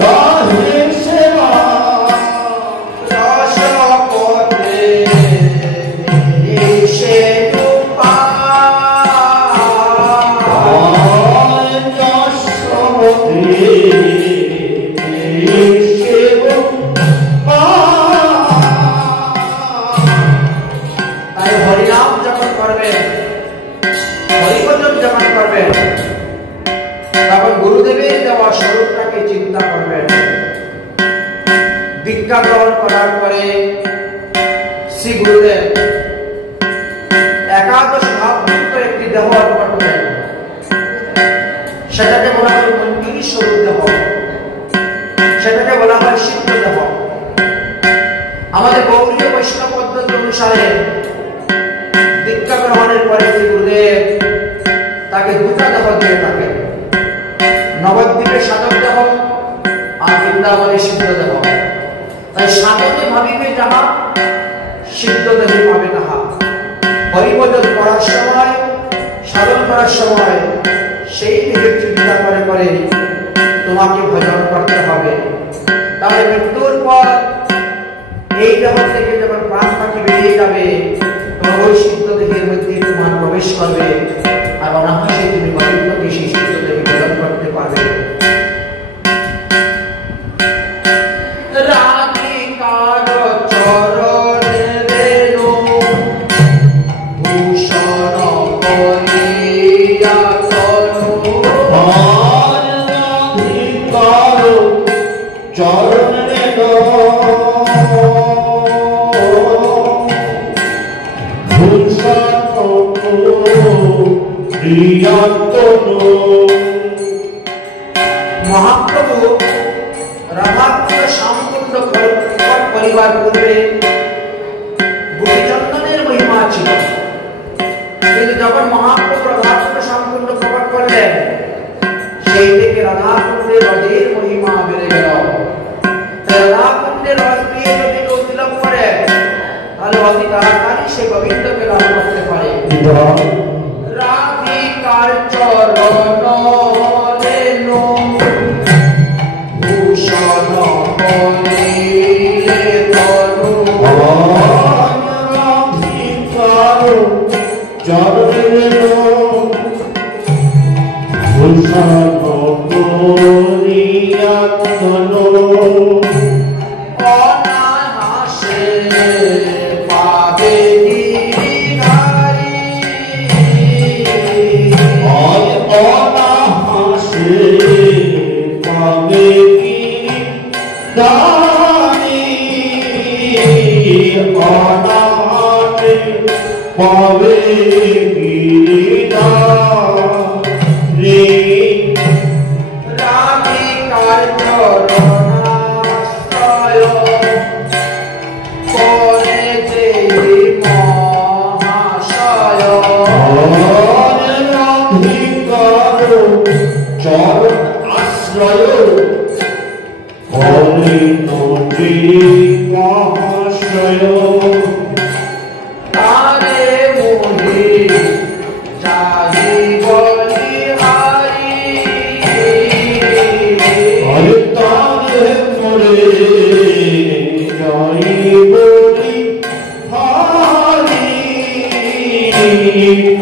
Oh শ্রী গুরুদেব একাদশ ভাবযুক্ত একটি দেহ অর্পণ করেন, সেটাকে বলা হয় মঞ্জুরি স্বরূপ দেহ, সেটাকে বলা হয় সিদ্ধ দেহ। আমাদের গৌড়ীয় বৈষ্ণব পদ্ধতি অনুসারে দীক্ষা গ্রহণের পরে শ্রী গুরুদেব তাকে দুটা দেহ দিয়ে থাকেন, নবদ্বীপে সাধক দেহ আর বৃন্দাবনে সিদ্ধ দেহ। তাই সাধকে ভাবিবে যাহা, সিদ্ধ দেহে পাবে তাহা। হরিভজন করার সময়, সাধন করার সময় সেই দিকে চিন্তা করে করে তোমাকে ভজন করতে হবে। তাহলে মৃত্যুর পর এই দেহ থেকে যখন প্রাণ পাখি বেরিয়ে যাবে, তখন ওই সিদ্ধ দেহের মধ্যে তোমার প্রবেশ করবে, আর অনায়াসে তুমি গোবিন্দকে সেই সিদ্ধ দেহে ভজন করতে পারবে। রাধিকার চরণে রেণু ভূষণ করিয়া তনু, রাধিকার চরণে ভূষণ করিয়া তনু। মহাপ্রভু রাধাকুণ্ড শ্যামকুণ্ড পরিবার পূর্বে গুটিচন্দনের মহিমা ছিল, কিন্তু যখন মহাপ্রভু রাধাকুণ্ড শ্যামকুণ্ড প্রকট করলেন, সেই থেকে রাধাকুণ্ডের রজের মহিমা বেড়ে গেল। রাধাকুণ্ডের রস দিয়ে যদি কেউ তিলক করে, তাহলে অতি তাড়াতাড়ি সে গোবিন্দকে লাভ করতে পারে। রাধিকার চরণ রেণু ভূষণ করিলে তনু, রাধিকার চরণে ভূষণ করিয়া তনু। অনায়াসে পাবে গিরিধারী, অনায়াসে পাবে গিরিধারী, অনায়াসে পাবে গিরিধারী। রাধিকার চরণাশ্রয় করে যে মহাশয়, রাধিকার চরণ আশ্রয় করে যে মহাশয়। তারে মোহে যাই বলিহারি, আরে তারে মোরে যাই বলি হারি,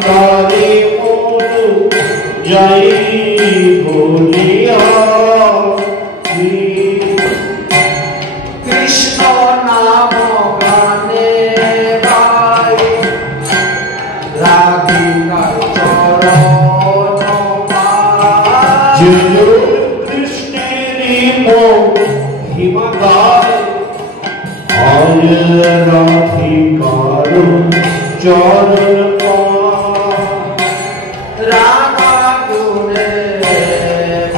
তারে মোর যাই বলিয়া কৃষ্ণ নাম গানে গাই, রাধিকার চরণ পাই। কৃষ্ণের মহিমা গায়, আয় রাধিকার চরণ রাধা গুণে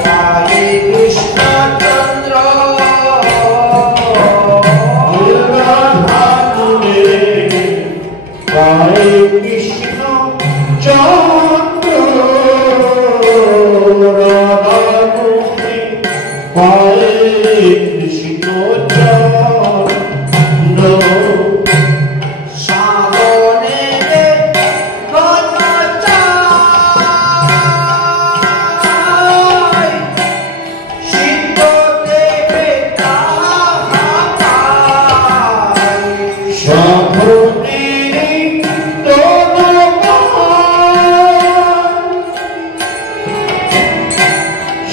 পাই কৃষ্ণচন্দ্র, রাধা গুণে পায় কৃষ্ণ চন্দ্র, রাধা গুণে পায় কৃষ্ণ চন্দ্র। সাধনে ঘন চাই, সিদ্ধ দেবে তাহা পাই। সাধনে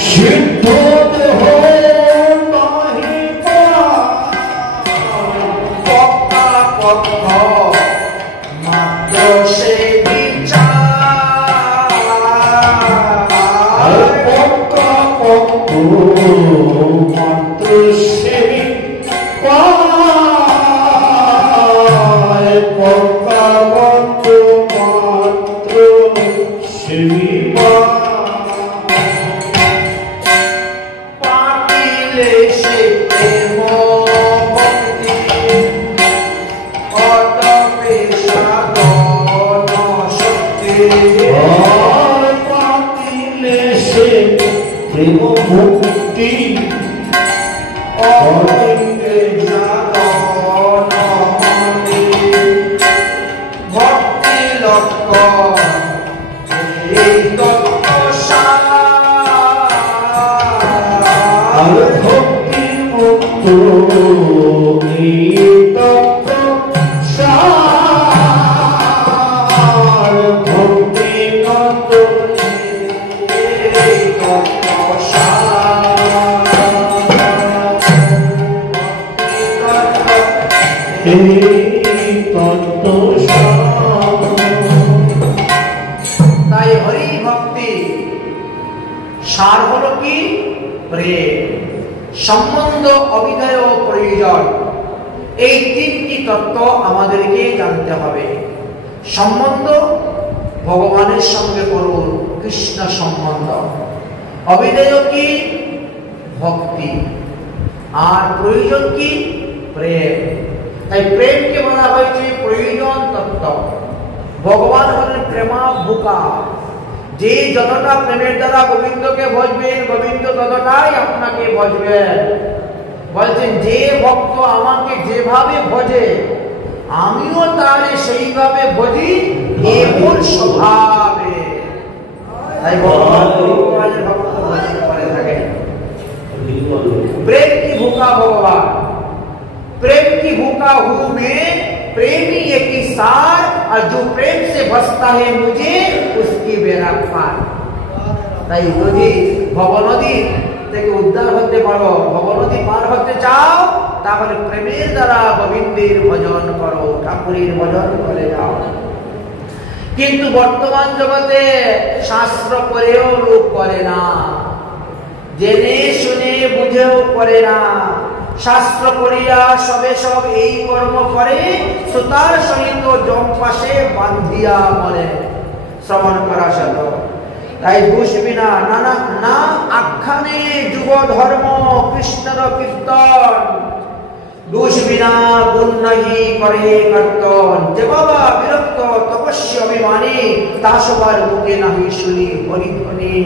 সিদ্ধ দেহ নাহি পক্কা পক্ষ মাত্র সে বিচার, পক্কা পক্ষ মাত্র সে পায়। মুক্তি অলিঙ্গে জাগরণ মনে ভক্তি লক্ষ্য এই তত্ত্ব আর ভক্তি মুক্ত এই তত্ত্ব সার ভক্তি মত এই তত্ত্ব তাই হরি ভক্তি সার হলো কি? প্রেম, সম্বন্ধ, অভিনয় ও প্রয়োজন। এই তিনটি তত্ত্ব আমাদেরকে জানতে হবে। সম্বন্ধ ভগবানের সঙ্গে করুন, কৃষ্ণ সম্বন্ধ। অভিনয় কি? ভক্তি। আর প্রয়োজন কি? প্রেম। তাই প্রেমকে বলা হয়েছে প্রয়োজন তত্ত্ব। ভগবান হলেন প্রেমা ভুকা। যে যতটা প্রেমের দ্বারা গোবিন্দকে ভজবেন, গোবিন্দ ততটাই আপনাকে ভজবেন। বলছেন যে ভক্ত আমাকে যেভাবে ভজে আমিও তারে সেইভাবে ভজি এমন স্বভাবে। তাই ভগবান ভগবানের ভক্ত ভজন করে থাকেন। प्रेम की भूखा भगवान, प्रेम की भूखा हूं मैं, प्रेमी एक ही सार, और जो प्रेम से बसता है मुझे उसकी बेड़ा पार। তাই যদি ভবনদী থেকে উদ্ধার হতে পারো, ভবনদী পার হতে চাও, তাহলে প্রেমের দ্বারা গোবিন্দের ভজন করো, ঠাকুরের ভজন করে যাও। কিন্তু বর্তমান জগতে শাস্ত্র করেও লোক করে না, জেনে শুনে বুঝেও করে না। শাস্ত্র করিয়া সবে সব এই কর্ম করে, সুতার সহিত জম পাশে বান্ধিয়া মরে। শ্রবণ করা সাধ। তাই বুঝবি না নানা নাম আখ্যানে যুগ ধর্ম কৃষ্ণর কীর্তন, বুঝবি না গুণ নাহি করে কীর্তন। যে বাবা বিরক্ত তপস্য অভিমানী, তা সবার মুখে নাহি শুনি হরিধ্বনি।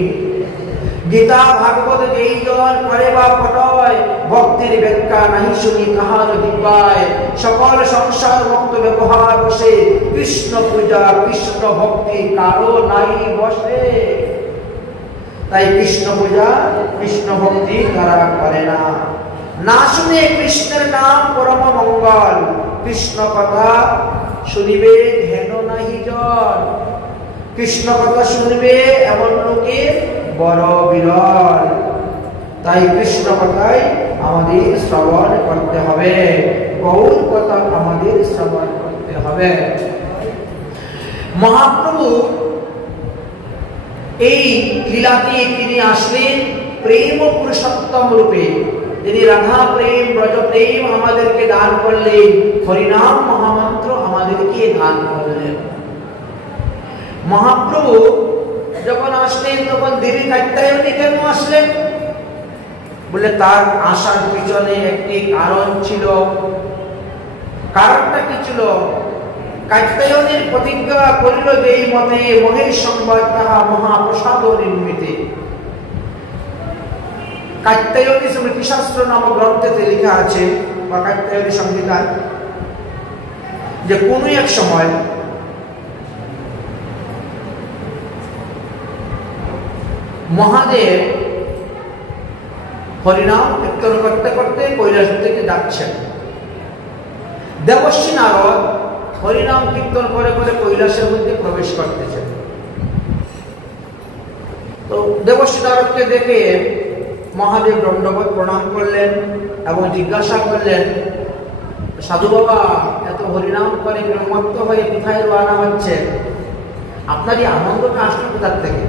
গীতা ভাগবত যেই জন করে বা পটয়, ভক্তির ব্যাখ্যা নাহি শুনি কাহার দিব্যায়। সকল সংসার ভক্ত ব্যবহার বসে, কৃষ্ণ পূজা কৃষ্ণ ভক্তি কারো নাই বসে। তাই কৃষ্ণ পূজা কৃষ্ণ ভক্তি তারা করে না। না শুনে কৃষ্ণের নাম পরম মঙ্গল, কৃষ্ণ কথা শুনিবে হেন নাহি জন। কৃষ্ণ কথা শুনবে এমন লোকের বড় বিরল। তাই কৃষ্ণ কথাই আমাদের শ্রবণ করতে হবে, গৌর কথা আমাদের শ্রবণ করতে হবে। মহাপ্রভু এই লীলাতে তিনি আসলেন প্রেম পুরুষোত্তম রূপে। তিনি রাধা প্রেম ব্রজ প্রেম আমাদেরকে দান করলেন, হরিনাম মহামন্ত্র আমাদেরকে দান করলেন। মহাপ্রভু যখন আসলেন তখন দেবী কাত্যায়নী কেন আসলেন? বলে তার আসার পিছনে একটি কারণ ছিল। কারণটা কি ছিল? কাত্যায়নীর প্রতিজ্ঞা করিল যে এই মতে মহেশ সংবাদ তাহা মহাপ্রসাদ নির্মিতে। কাত্যায়নী স্মৃতিশাস্ত্র নামক গ্রন্থেতে লেখা আছে বা কাত্যায়নী সংহিতায়, যে কোন এক সময় মহাদেব হরিনাম কীর্তন করতে করতে কৈলাস থেকে যাচ্ছেন। দেবর্ষি নারদ হরিনাম কীর্তন করে করে কৈলাসের মধ্যে প্রবেশ করতেছেন। তো দেবর্ষি নারদকে দেখে মহাদেব দণ্ডবত প্রণাম করলেন এবং জিজ্ঞাসা করলেন, সাধু বাবা এত হরিনাম করে বিমত্ত হয়ে কোথায় রওনা হচ্ছে? আপনারই আনন্দটা আসলো কোথার থেকে?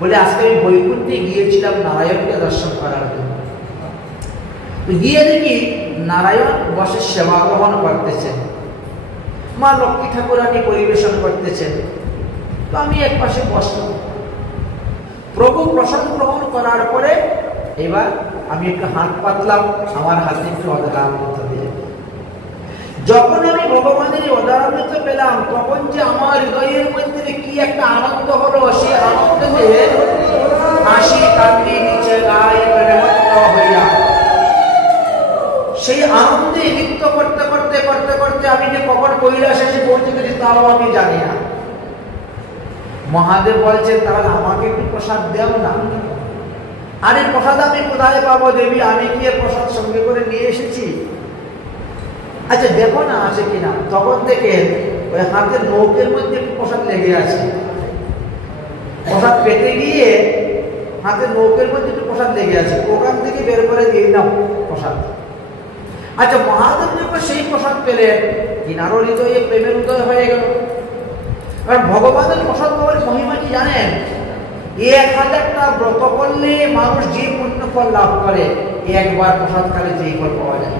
বলে আজকে আমি বৈকুণ্ঠে গিয়েছিলাম নারায়ণকে দর্শন করার জন্য। গিয়ে দেখি নারায়ণ বসে সেবা গ্রহণ করতেছেন, মা লক্ষ্মী ঠাকুরানী পরিবেশন করতেছেন। তো আমি এক পাশে বসলাম। প্রভু প্রসাদ গ্রহণ করার পরে এবার আমি একটু হাত পাতলাম, আমার হাতে একটু অদারামৃত দিয়ে। যখন আমি ভগবানের অদারামৃত পেলাম, তখন যে আমার হৃদয়ের মধ্যে কি একটা আনন্দ হলো, সেই আনন্দে হাসি কান্দি নিচে গায়ে প্রেমত্ত হইয়া সেই আনন্দে নৃত্য করতে করতে করতে করতে আমি যে কখন কৈলাসে এসে পৌঁছে গেছি তাও আমি জানি না। মহাদেব বলছেন তাহলে আমাকে একটু প্রসাদ দেও না। আরে প্রসাদ আমি কোথায় পাবো দেবী, আমি কি এর প্রসাদ সঙ্গে করে নিয়ে এসেছি? আচ্ছা দেখো না আছে কিনা। তখন থেকে ওই হাতের নৌকের মধ্যে একটু প্রসাদ লেগে আছে। প্রসাদ পেতে গিয়ে হাতের নৌকের মধ্যে একটু প্রসাদ লেগে আছে, ওখান থেকে বের করে দিয়ে নাও প্রসাদ। আচ্ছা মহাদেব যখন সেই প্রসাদ পেলেন, কিনারো হৃদয়ে প্রেমের উদয় হয়ে গেল। কারণ ভগবানের প্রসাদ পাওয়ার মহিমা কি জানেন? 1000টা ব্রত করলে মানুষ যে পুণ্য ফল লাভ করে, একবার প্রসাদ খালে যেই ফল পাওয়া যায়।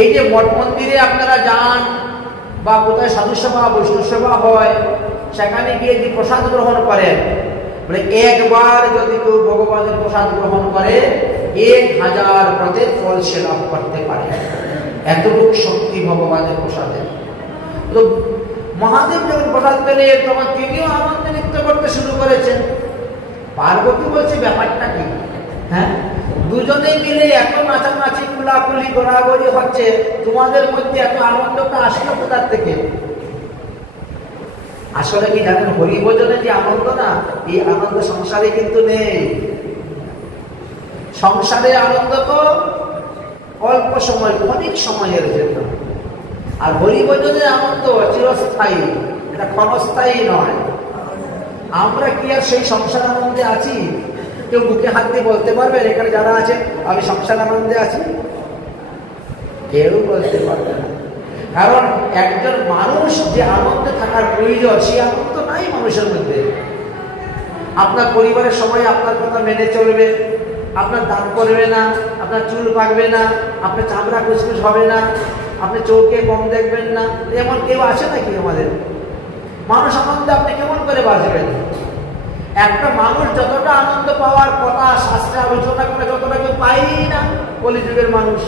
এই যে মঠ মন্দিরে আপনারা যান বা কোথায় সাধু সভা বৈষ্ণব সভা হয়, সেখানে গিয়ে যে প্রসাদ গ্রহণ করেন, বলে একবার যদি কেউ ভগবানের প্রসাদ গ্রহণ করে 1000 ব্রতের ফল সে লাভ করতে পারে। এতটুকু শক্তি ভগবানের প্রসাদে। তো মহাদেব যখন প্রসাদ পেলে তখন তিনিও আনন্দে নৃত্য করতে শুরু করেছেন। পার্বতী বলছে ব্যাপারটা কি? হ্যাঁ, দুজনে মিলে এত নাচানাচি কুলাকুলি গোড়াগড়ি হচ্ছে, তোমাদের মধ্যে এত আনন্দটা আসলো কোথার থেকে? আসলে কি জানেন, হরিভজনে যে আনন্দ না, এই আনন্দ সংসারে কিন্তু নেই। সংসারে আনন্দ তো অল্প সময়, অনেক সময়ের জন্য। আর হরিভজনের আনন্দ চিরস্থায়ী, এটা ক্ষণস্থায়ী নয়। আমরা কি আর সেই সংসার আনন্দে আছি? কেউ বুকে হাত দিয়ে বলতে পারবেন এখানে যারা আছে আমি সংসার আনন্দে আছি? কেউ বলতে পারবে না। কারণ একজন মানুষ যে আনন্দে থাকার প্রয়োজন, সেই আনন্দ নাই মানুষের মধ্যে। আপনার পরিবারের সবাই আপনার কথা মেনে চলবে, আপনার দাঁত করবে না, আপনার চুল পাকবে না, আপনার চামড়া কুচকুচ হবে না, আপনি চোখে কম দেখবেন না, এমন কেউ আছে নাকি আমাদের? মানুষ আনন্দে আপনি কেমন করে বাঁচবেন? একটা মানুষ যতটা আনন্দ পাওয়ার কথা শাস্ত্রে আলোচনা করে যতটা কেউ পাই না কলিযুগের মানুষ,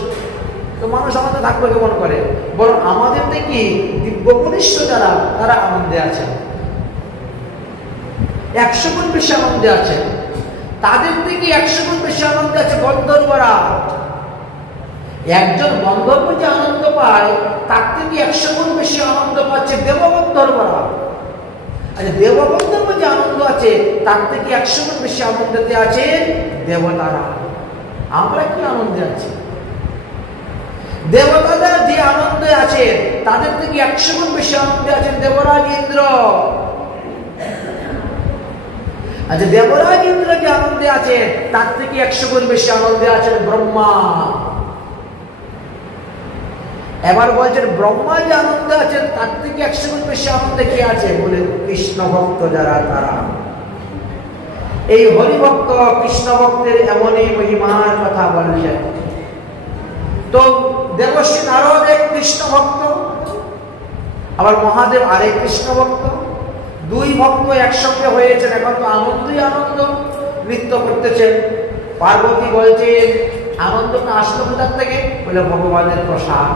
তো মানুষ আমাদের থাকবে কেমন করে? বরং আমাদের থেকে দিব্য মনুষ্য যারা, তারা আনন্দে আছে, 100 গুণ বেশি আনন্দে আছে। তাদের থেকে 100 গুণ বেশি আনন্দে আছে গন্ধর্বরা। একজন গন্ধর্ব যে আনন্দ পায়, তার থেকে 100 গুণ বেশি আনন্দ পাচ্ছে দেবগন্ধর্বরা। আচ্ছা দেবগন্ধর্ব যে আনন্দ আছে, তার থেকে 100 গুণ বেশি আনন্দতে আছে দেবতারা। আমরা কি আনন্দে আছি? দেবতারা যে আনন্দে আছে, তাদের থেকে 100 গুণ বেশি আনন্দে আছেন দেবরাজ ইন্দ্র। আচ্ছা দেবরাজ ইন্দ্র যে আনন্দে আছে, তার থেকে 100 গুণ বেশি আনন্দে আছেন ব্রহ্মা। এবার বলছেন ব্রহ্মা যে আনন্দে আছেন, তার থেকে 100 গুণ বেশি আনন্দে কে আছে? বলে কৃষ্ণ ভক্ত যারা, তারা। এই হরিভক্ত কৃষ্ণ ভক্তের এমনই মহিমার কথা বলছেন। তো দেবশ্রী নারদ এক কৃষ্ণ ভক্ত, আবার মহাদেব আরেক কৃষ্ণ ভক্ত। 2 ভক্ত একসঙ্গে হয়েছেন, এখন তো আনন্দই আনন্দ, নৃত্য করতেছেন। পার্বতী বলছেন আনন্দটা আসলো কোথার থেকে? বলে ভগবানের প্রসাদ।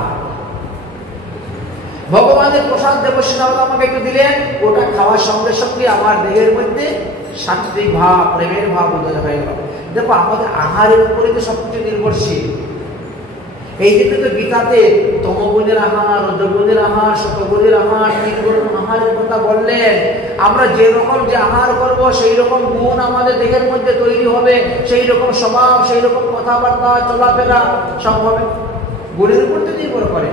ভগবানের প্রসাদ দেবশ্রী নারদ আমাকে একটু দিলেন, ওটা খাওয়ার সঙ্গে সঙ্গে আমার দেহের মধ্যে সাত্বিক ভাব, প্রেমের ভাব উদয় হয়ে গেল। দেখো আমাদের আহারের উপরে তো সবকিছু নির্ভরশীল। এই জন্য তো গীতাতে তমগুণের আহার, রজগুণের আহার, শতগুণের আহার, 3 গুণ আহারের কথা বললেন। আমরা যে রকম যে আহার করব, সেই রকম গুণ আমাদের দেহের মধ্যে তৈরি হবে, সেই রকম স্বভাব, সেই রকম কথাবার্তা, চলাফেরা সব হবে। গুণের উপর তো নির্ভর করে।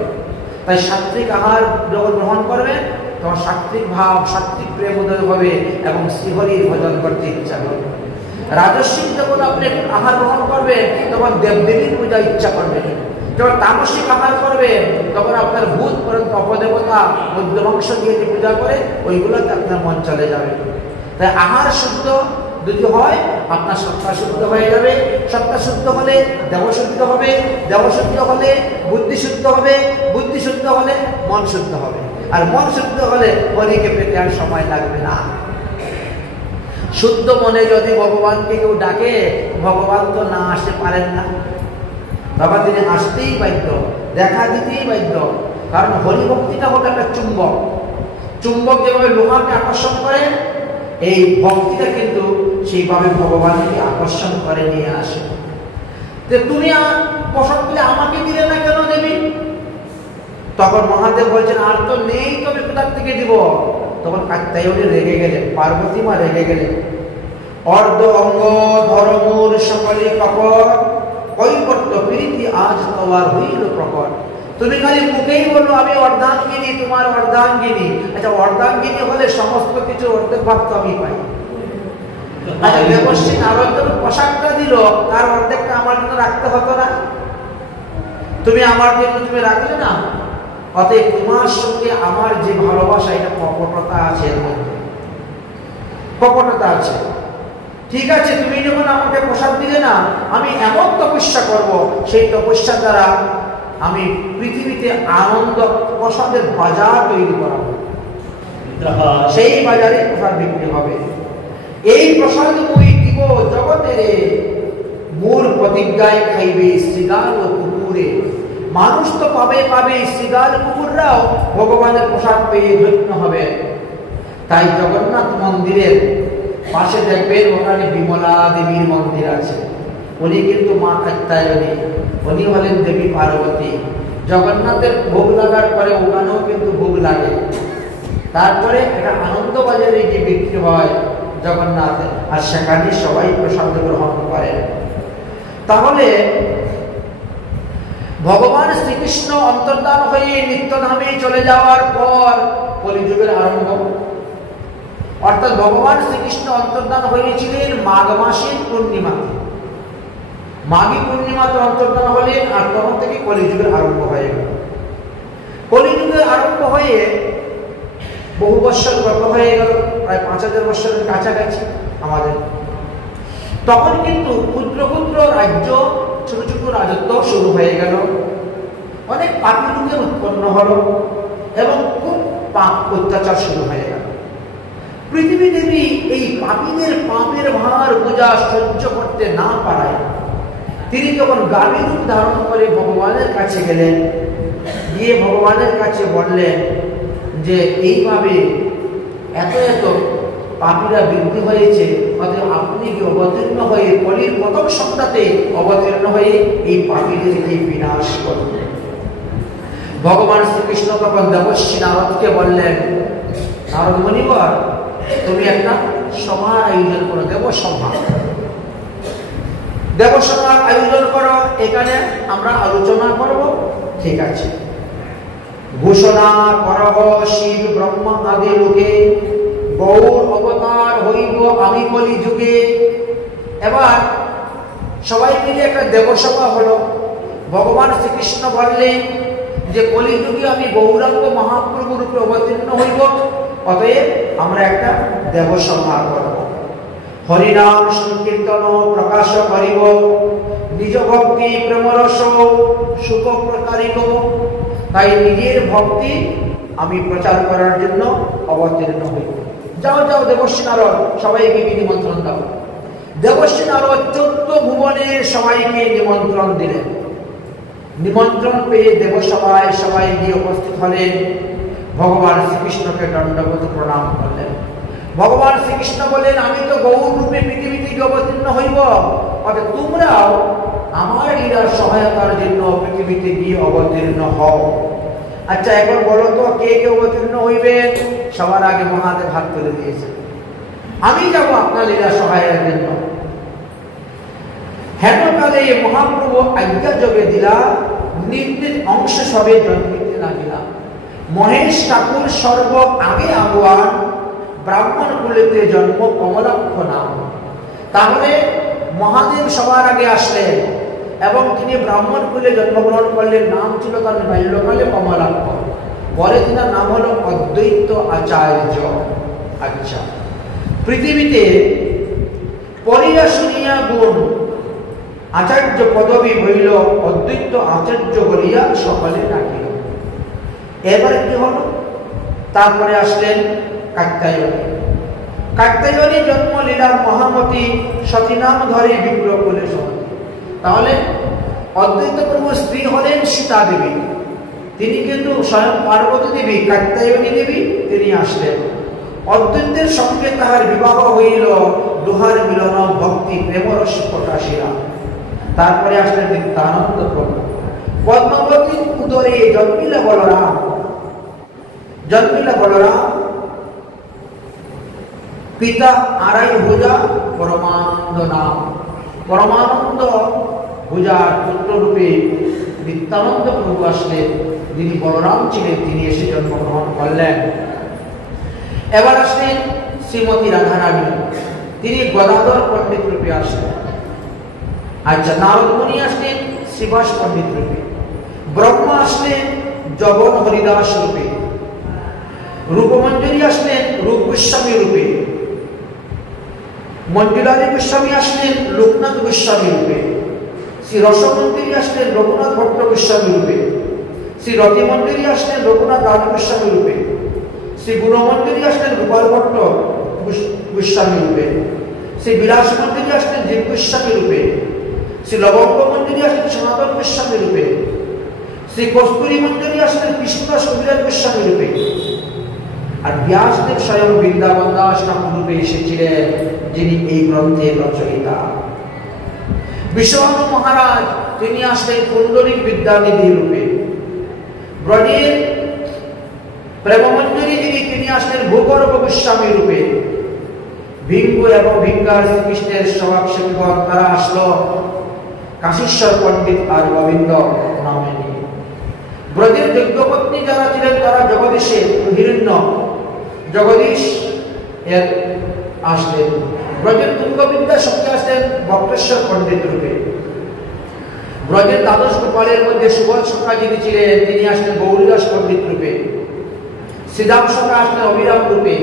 তাই সাত্বিক আহার যখন গ্রহণ করবে, তখন সাত্বিক ভাব, সাত্বিক প্রেম উদয় হবে এবং শ্রীহরির ভজন করতে ইচ্ছা করবে। রাজস্বিক যখন আপনি আহার গ্রহণ করবেন, তখন দেবদেবীর পূজা ইচ্ছা করবে। যখন তামসিক আহার করবে, তখন আপনার ভূত পর্যন্ত অপদেবতা মধ্যবংশ দিয়ে যে পূজা করে, ওইগুলোতে আপনার মন চলে যাবে। তাই আহার শুদ্ধ যদি হয়, আপনার সত্তা শুদ্ধ হয়ে যাবে। সত্তা শুদ্ধ হলে দেব শুদ্ধ হবে, দেব শুদ্ধ হলে বুদ্ধি শুদ্ধ হবে, বুদ্ধি শুদ্ধ হলে মন শুদ্ধ হবে। আর মন শুদ্ধ হলে হরিকে পেতে আর সময় লাগবে না। শুদ্ধ মনে যদি ভগবানকে কেউ ডাকে, ভগবান তো না আসতে পারেন না, তখন তিনি আসতেই বাধ্য, দেখা দিতেই বাধ্য। কারণ হরিভক্তিটা হলো একটা চুম্বক। চুম্বক যেভাবে লোহাকে আকর্ষণ করে, এই ভক্তিটা কিন্তু সেইভাবে ভগবানকে আকর্ষণ করে নিয়ে আসে। যে তুমি প্রসাদ দিলে আমাকে দিলে না কেন দেবী? তখন মহাদেব বলছেন আর তো নেই, তবে কোথা থেকে দিব? তখন কাত্যায়নী রেগে গেলেন, পার্বতী মা রেগে গেলেন। অর্ধ অঙ্গ ধর্মূর সকলে কপট, কৈবর্ত প্রীতি আজ তোমার হইল প্রকট। তুমি খালি মুখেই বলো আমি অর্ধাঙ্গিনী, তোমার অর্ধাঙ্গিনী। আচ্ছা অর্ধাঙ্গিনী হলে সমস্ত কিছু অর্ধেক ভাগ তো আমি পাই। আচ্ছা দেবশ্রী নারদ পোশাকটা দিল, তার অর্ধেকটা আমার জন্য রাখতে হতো না? তুমি আমার জন্য তুমি রাখলে না। অতএব তোমার সঙ্গে আমার যে ভালোবাসা, এটা কপটতা আছে, এর মধ্যে কপটতা আছে। ঠিক আছে, তুমি যখন আমাকে প্রসাদ দিলে না, আমি এমন তপস্যা করব, সেই তপস্যার দ্বারা আমি পৃথিবীতে আনন্দ প্রসাদের বাজার তৈরি করাবো। সেই বাজারে প্রসাদ বিক্রি হবে। এই প্রসাদ মুই দিব জগতের, মূল প্রতিজ্ঞায় খাইবে শ্রীগাল ও কুকুরে। মানুষ তো পাবে পাবে, শ্রীগাল কুকুররাও ভগবানের প্রসাদ পেয়ে ধন্য হবে। তাই জগন্নাথ মন্দিরের পাশে দেখবেন ওখানে বিমলা দেবীর মন্দির আছে। উনি কিন্তু মা কাত্যায়নী, উনি হলেন দেবী পার্বতী। জগন্নাথের ভোগ লাগার পরে ওখানেও কিন্তু ভোগ লাগে। তারপরে এটা আনন্দ বাজারে গিয়ে বিক্রি হয় জগন্নাথের, আর সেখানে সবাই প্রসাদ গ্রহণ করেন। তাহলে ভগবান শ্রীকৃষ্ণ অন্তর্ধান হয়ে নিত্যধামে চলে যাওয়ার পর কলিযুগের আরম্ভ। অর্থাৎ ভগবান শ্রীকৃষ্ণ অন্তর্ধান হয়েছিলেন মাঘ মাসের পূর্ণিমাতে। মাঘী পূর্ণিমাতে অন্তর্ধান হলেন, আর তখন থেকে কলিযুগের আরম্ভ হয়ে গেল। কলিযুগের আরম্ভ হয়ে বহু বৎসর গত হয়ে গেল, প্রায় 5000 বৎসরের কাছাকাছি আমাদের। তখন কিন্তু ক্ষুদ্র ক্ষুদ্র রাজ্য, ছোট ছোট রাজত্ব শুরু হয়ে গেল। অনেক পাপী লোকের উৎপন্ন হলো এবং খুব পাপ অত্যাচার শুরু হয়ে গেল। পৃথিবী দেবী এই পাপীদের পাপের ভার বোঝা সহ্য করতে না পারায় তিনি তখন গাভী রূপ ধারণ করে ভগবানের কাছে গেলেন। গিয়ে ভগবানের কাছে বললেন যে এইভাবে এত এত পাপীরা বৃদ্ধি হয়েছে, অতএব আপনি কি অবতীর্ণ হয়ে কলির প্রথম সপ্তাহে অবতীর্ণ হয়ে এই পাপীদেরকে বিনাশ করুন। ভগবান শ্রীকৃষ্ণ তখন দেবশ্রী নারদকে বললেন, নারদ মুনিবর, তুমি একটা সভার আয়োজন করো, দেবসভা। দেবসভার আয়োজন করো, এখানে আমরা আলোচনা করব। ঠিক আছে। ঘোষণা করব শিব ব্রহ্মা আদি লোকে, গৌর অবতার হইব আমি কলি যুগে। এবার সবাই মিলে একটা দেবসভা হলো। ভগবান শ্রীকৃষ্ণ বললেন যে কলিযুগে আমি গৌরাঙ্গ মহাপ্রভু রূপে অবতীর্ণ হইব, অতএব আমরা একটা দেবসভা করব। হরিনাম সংকীর্তন প্রকাশ করিব, নিজ ভক্তি প্রেমরস সুখ প্রকারিব। তাই নিজের ভক্তি আমি প্রচার করার জন্য অবতীর্ণ হইব। যাও যাও দেবশ্রী নারদ, সবাইকে নিমন্ত্রণ দাও। দেবশ্রী নারদ 14 ভুবনের সবাইকে নিমন্ত্রণ দিলেন। নিমন্ত্রণ পেয়ে দেবসভায় সবাই গিয়ে উপস্থিত হলেন। ভগবান শ্রীকৃষ্ণকে দণ্ডবত প্রণাম করলেন। ভগবান শ্রীকৃষ্ণ বললেন, আমি তো গৌর রূপে পৃথিবীতে গিয়ে অবতীর্ণ হইব, অর্থাৎ তোমরাও আমার লীলার সহায়তার জন্য পৃথিবীতে গিয়ে অবতীর্ণ হও। আচ্ছা এখন বলো তো কে কে অবতীর্ণ হইবে? সবার আগে মহাদেব হাত তুলে দিয়েছে, আমি যাব আপনার লীলা সহায়ের জন্য। হেনকালে মহাপ্রভু আজ্ঞা যোগে দিলা, নিজ অংশ সবে জন্মিতে লাগিলা। মহেশ ঠাকুর সর্ব আগে আগুয়ান, ব্রাহ্মণ কুলেতে জন্ম কমলাক্ষ নাম। তাহলে মহাদেব সবার আগে আসলেন এবং তিনি ব্রাহ্মণ কুলে জন্মগ্রহণ করলেন। নাম ছিল তার বাল্যকালে কমলাক্ষ, পরে তিনার নাম হলো অদ্বৈত আচার্য। আচ্ছা, পৃথিবীতে পরিয়া শুনিয়া গুণ আচার্য পদবী হইল, অদ্বৈত আচার্য বলিয়া সকলে ডাকিল। এবারে কি হলো? তারপরে আসলেন কাত্যায়নী। কাত্যায়নী জন্ম লীলার মহামতি, সতীনাম ধরে বিপ্র কুলে সতী। তাহলে অদ্বৈত প্রভুর স্ত্রী হলেন সীতা দেবী, তিনি কিন্তু স্বয়ং পার্বতী দেবী, কাত্যায়নী দেবী তিনি আসলেন। অদ্বৈতের সঙ্গে তাহার বিবাহ হইল, দুহার মিলন ভক্তি প্রেমরস প্রকাশিলা। তারপরে আসলেন নিত্যানন্দ প্রভু। পদ্মাবতীর উদরে জন্মিল বলরাম, পিতা আড়াই ভুজা পরমানন্দ নাম। পরমানন্দ ভুজার পুত্ররূপে নিত্যানন্দ প্রভু আসলেন। যিনি বলরাম ছিলেন তিনি এসে জন্মগ্রহণ করলেন। এবার আসলেন শ্রীমতী রাধারানী, তিনি গদাধর পণ্ডিত রূপে আসলেন। আচ্ছা, নারদ মুনি আসলেন শ্রীবাস পণ্ডিত রূপে। ব্রহ্মা আসলেন জগন হরিদাস রূপে। রূপমঞ্জুরি আসলেন রূপ গোস্বামী রূপে। মঞ্জুলাদি গোস্বামী আসলেন লোকনাথ গোস্বামী রূপে। শ্রী রসমঞ্জুরি আসলেন রঘুনাথ ভট্ট গোস্বামী রূপে। শ্রী রতিমঞ্জুরি আসলেন রঘুনাথ দাস গোস্বামী রূপে। শ্রী গুণমঞ্জুরি আসলেন গোপাল ভট্ট গোস্বামী রূপে। শ্রী বিলাস মঞ্জুরি আসলেন জীব গোস্বামী রূপে। শ্রী লবঙ্গ মঞ্জুরি আসলেন সনাতন গোস্বামী রূপে। শ্রী কস্তুরী মঞ্জুরি আসলেন কৃষ্ণদাস কবিরাজ গোস্বামী রূপে। আর ব্যাসদেব স্বয়ং বৃন্দাবন দাস ঠাকুর রূপে এসেছিলেন, যিনি এই গ্রন্থের রচয়িতা। বিশ্বভানু মহারাজ তিনি আসলেন কুণ্ডলিক বিদ্যানিধি রূপে। ব্রজের প্রেমমঞ্জুরি যিনি তিনি আসলেন ভূগর্ভ গোস্বামী রূপে। ভিঙ্গ এবং ভিঙ্গার শ্রীকৃষ্ণের স্বভাব সেবক তারা আসলো কাশীশ্বর পণ্ডিত আর গোবিন্দ নামে নিয়ে। ব্রজের যজ্ঞপত্নী যারা ছিলেন তারা জগদীশের হিরণ্য জগদীশ এর আসলেন। ব্রজের তুঙ্গবিদ্যার সঙ্গে আসলেন বক্রেশ্বর পণ্ডিত রূপে। ব্রজের দ্বাদশ গোপালের মধ্যে সুবল সখা যিনি ছিলেন তিনি আসলেন গৌরীদাস পণ্ডিত রূপে। শ্রীদাম সখা আসলেন অবিরাম রূপে।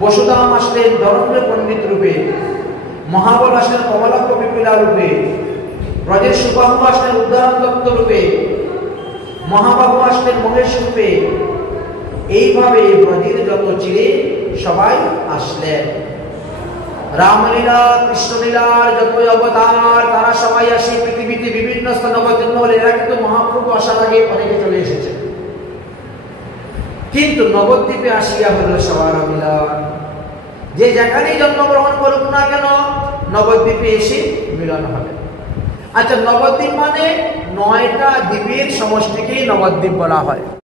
বসুদাম আসলেন ধরন্দ্র পণ্ডিত রূপে। মহাবল আসলেন কমলাক্ষ পিপিলা রূপে। ব্রজের সুবাহু আসলেন উদ্ধারণ দত্ত রূপে। মহাবাহু আসলেন মহেশ রূপে। এইভাবে ব্রজের যত ছিলেন সবাই আসলেন। রামলীলা কৃষ্ণলীলার যত অবতার তারা সবাই আসে পৃথিবীতে বিভিন্ন স্থানে অবতীর্ণ হলে। এরা কিন্তু মহাপ্রভু আসার আগে অনেকে চলে এসেছে, কিন্তু নবদ্বীপে আসিয়া হলো সবার মিলন। যে যেখানেই জন্মগ্রহণ করুক না কেন নবদ্বীপে এসে মিলন হবে। আচ্ছা, নবদ্বীপ মানে 9টা দ্বীপের সমষ্টিকেই নবদ্বীপ বলা হয়।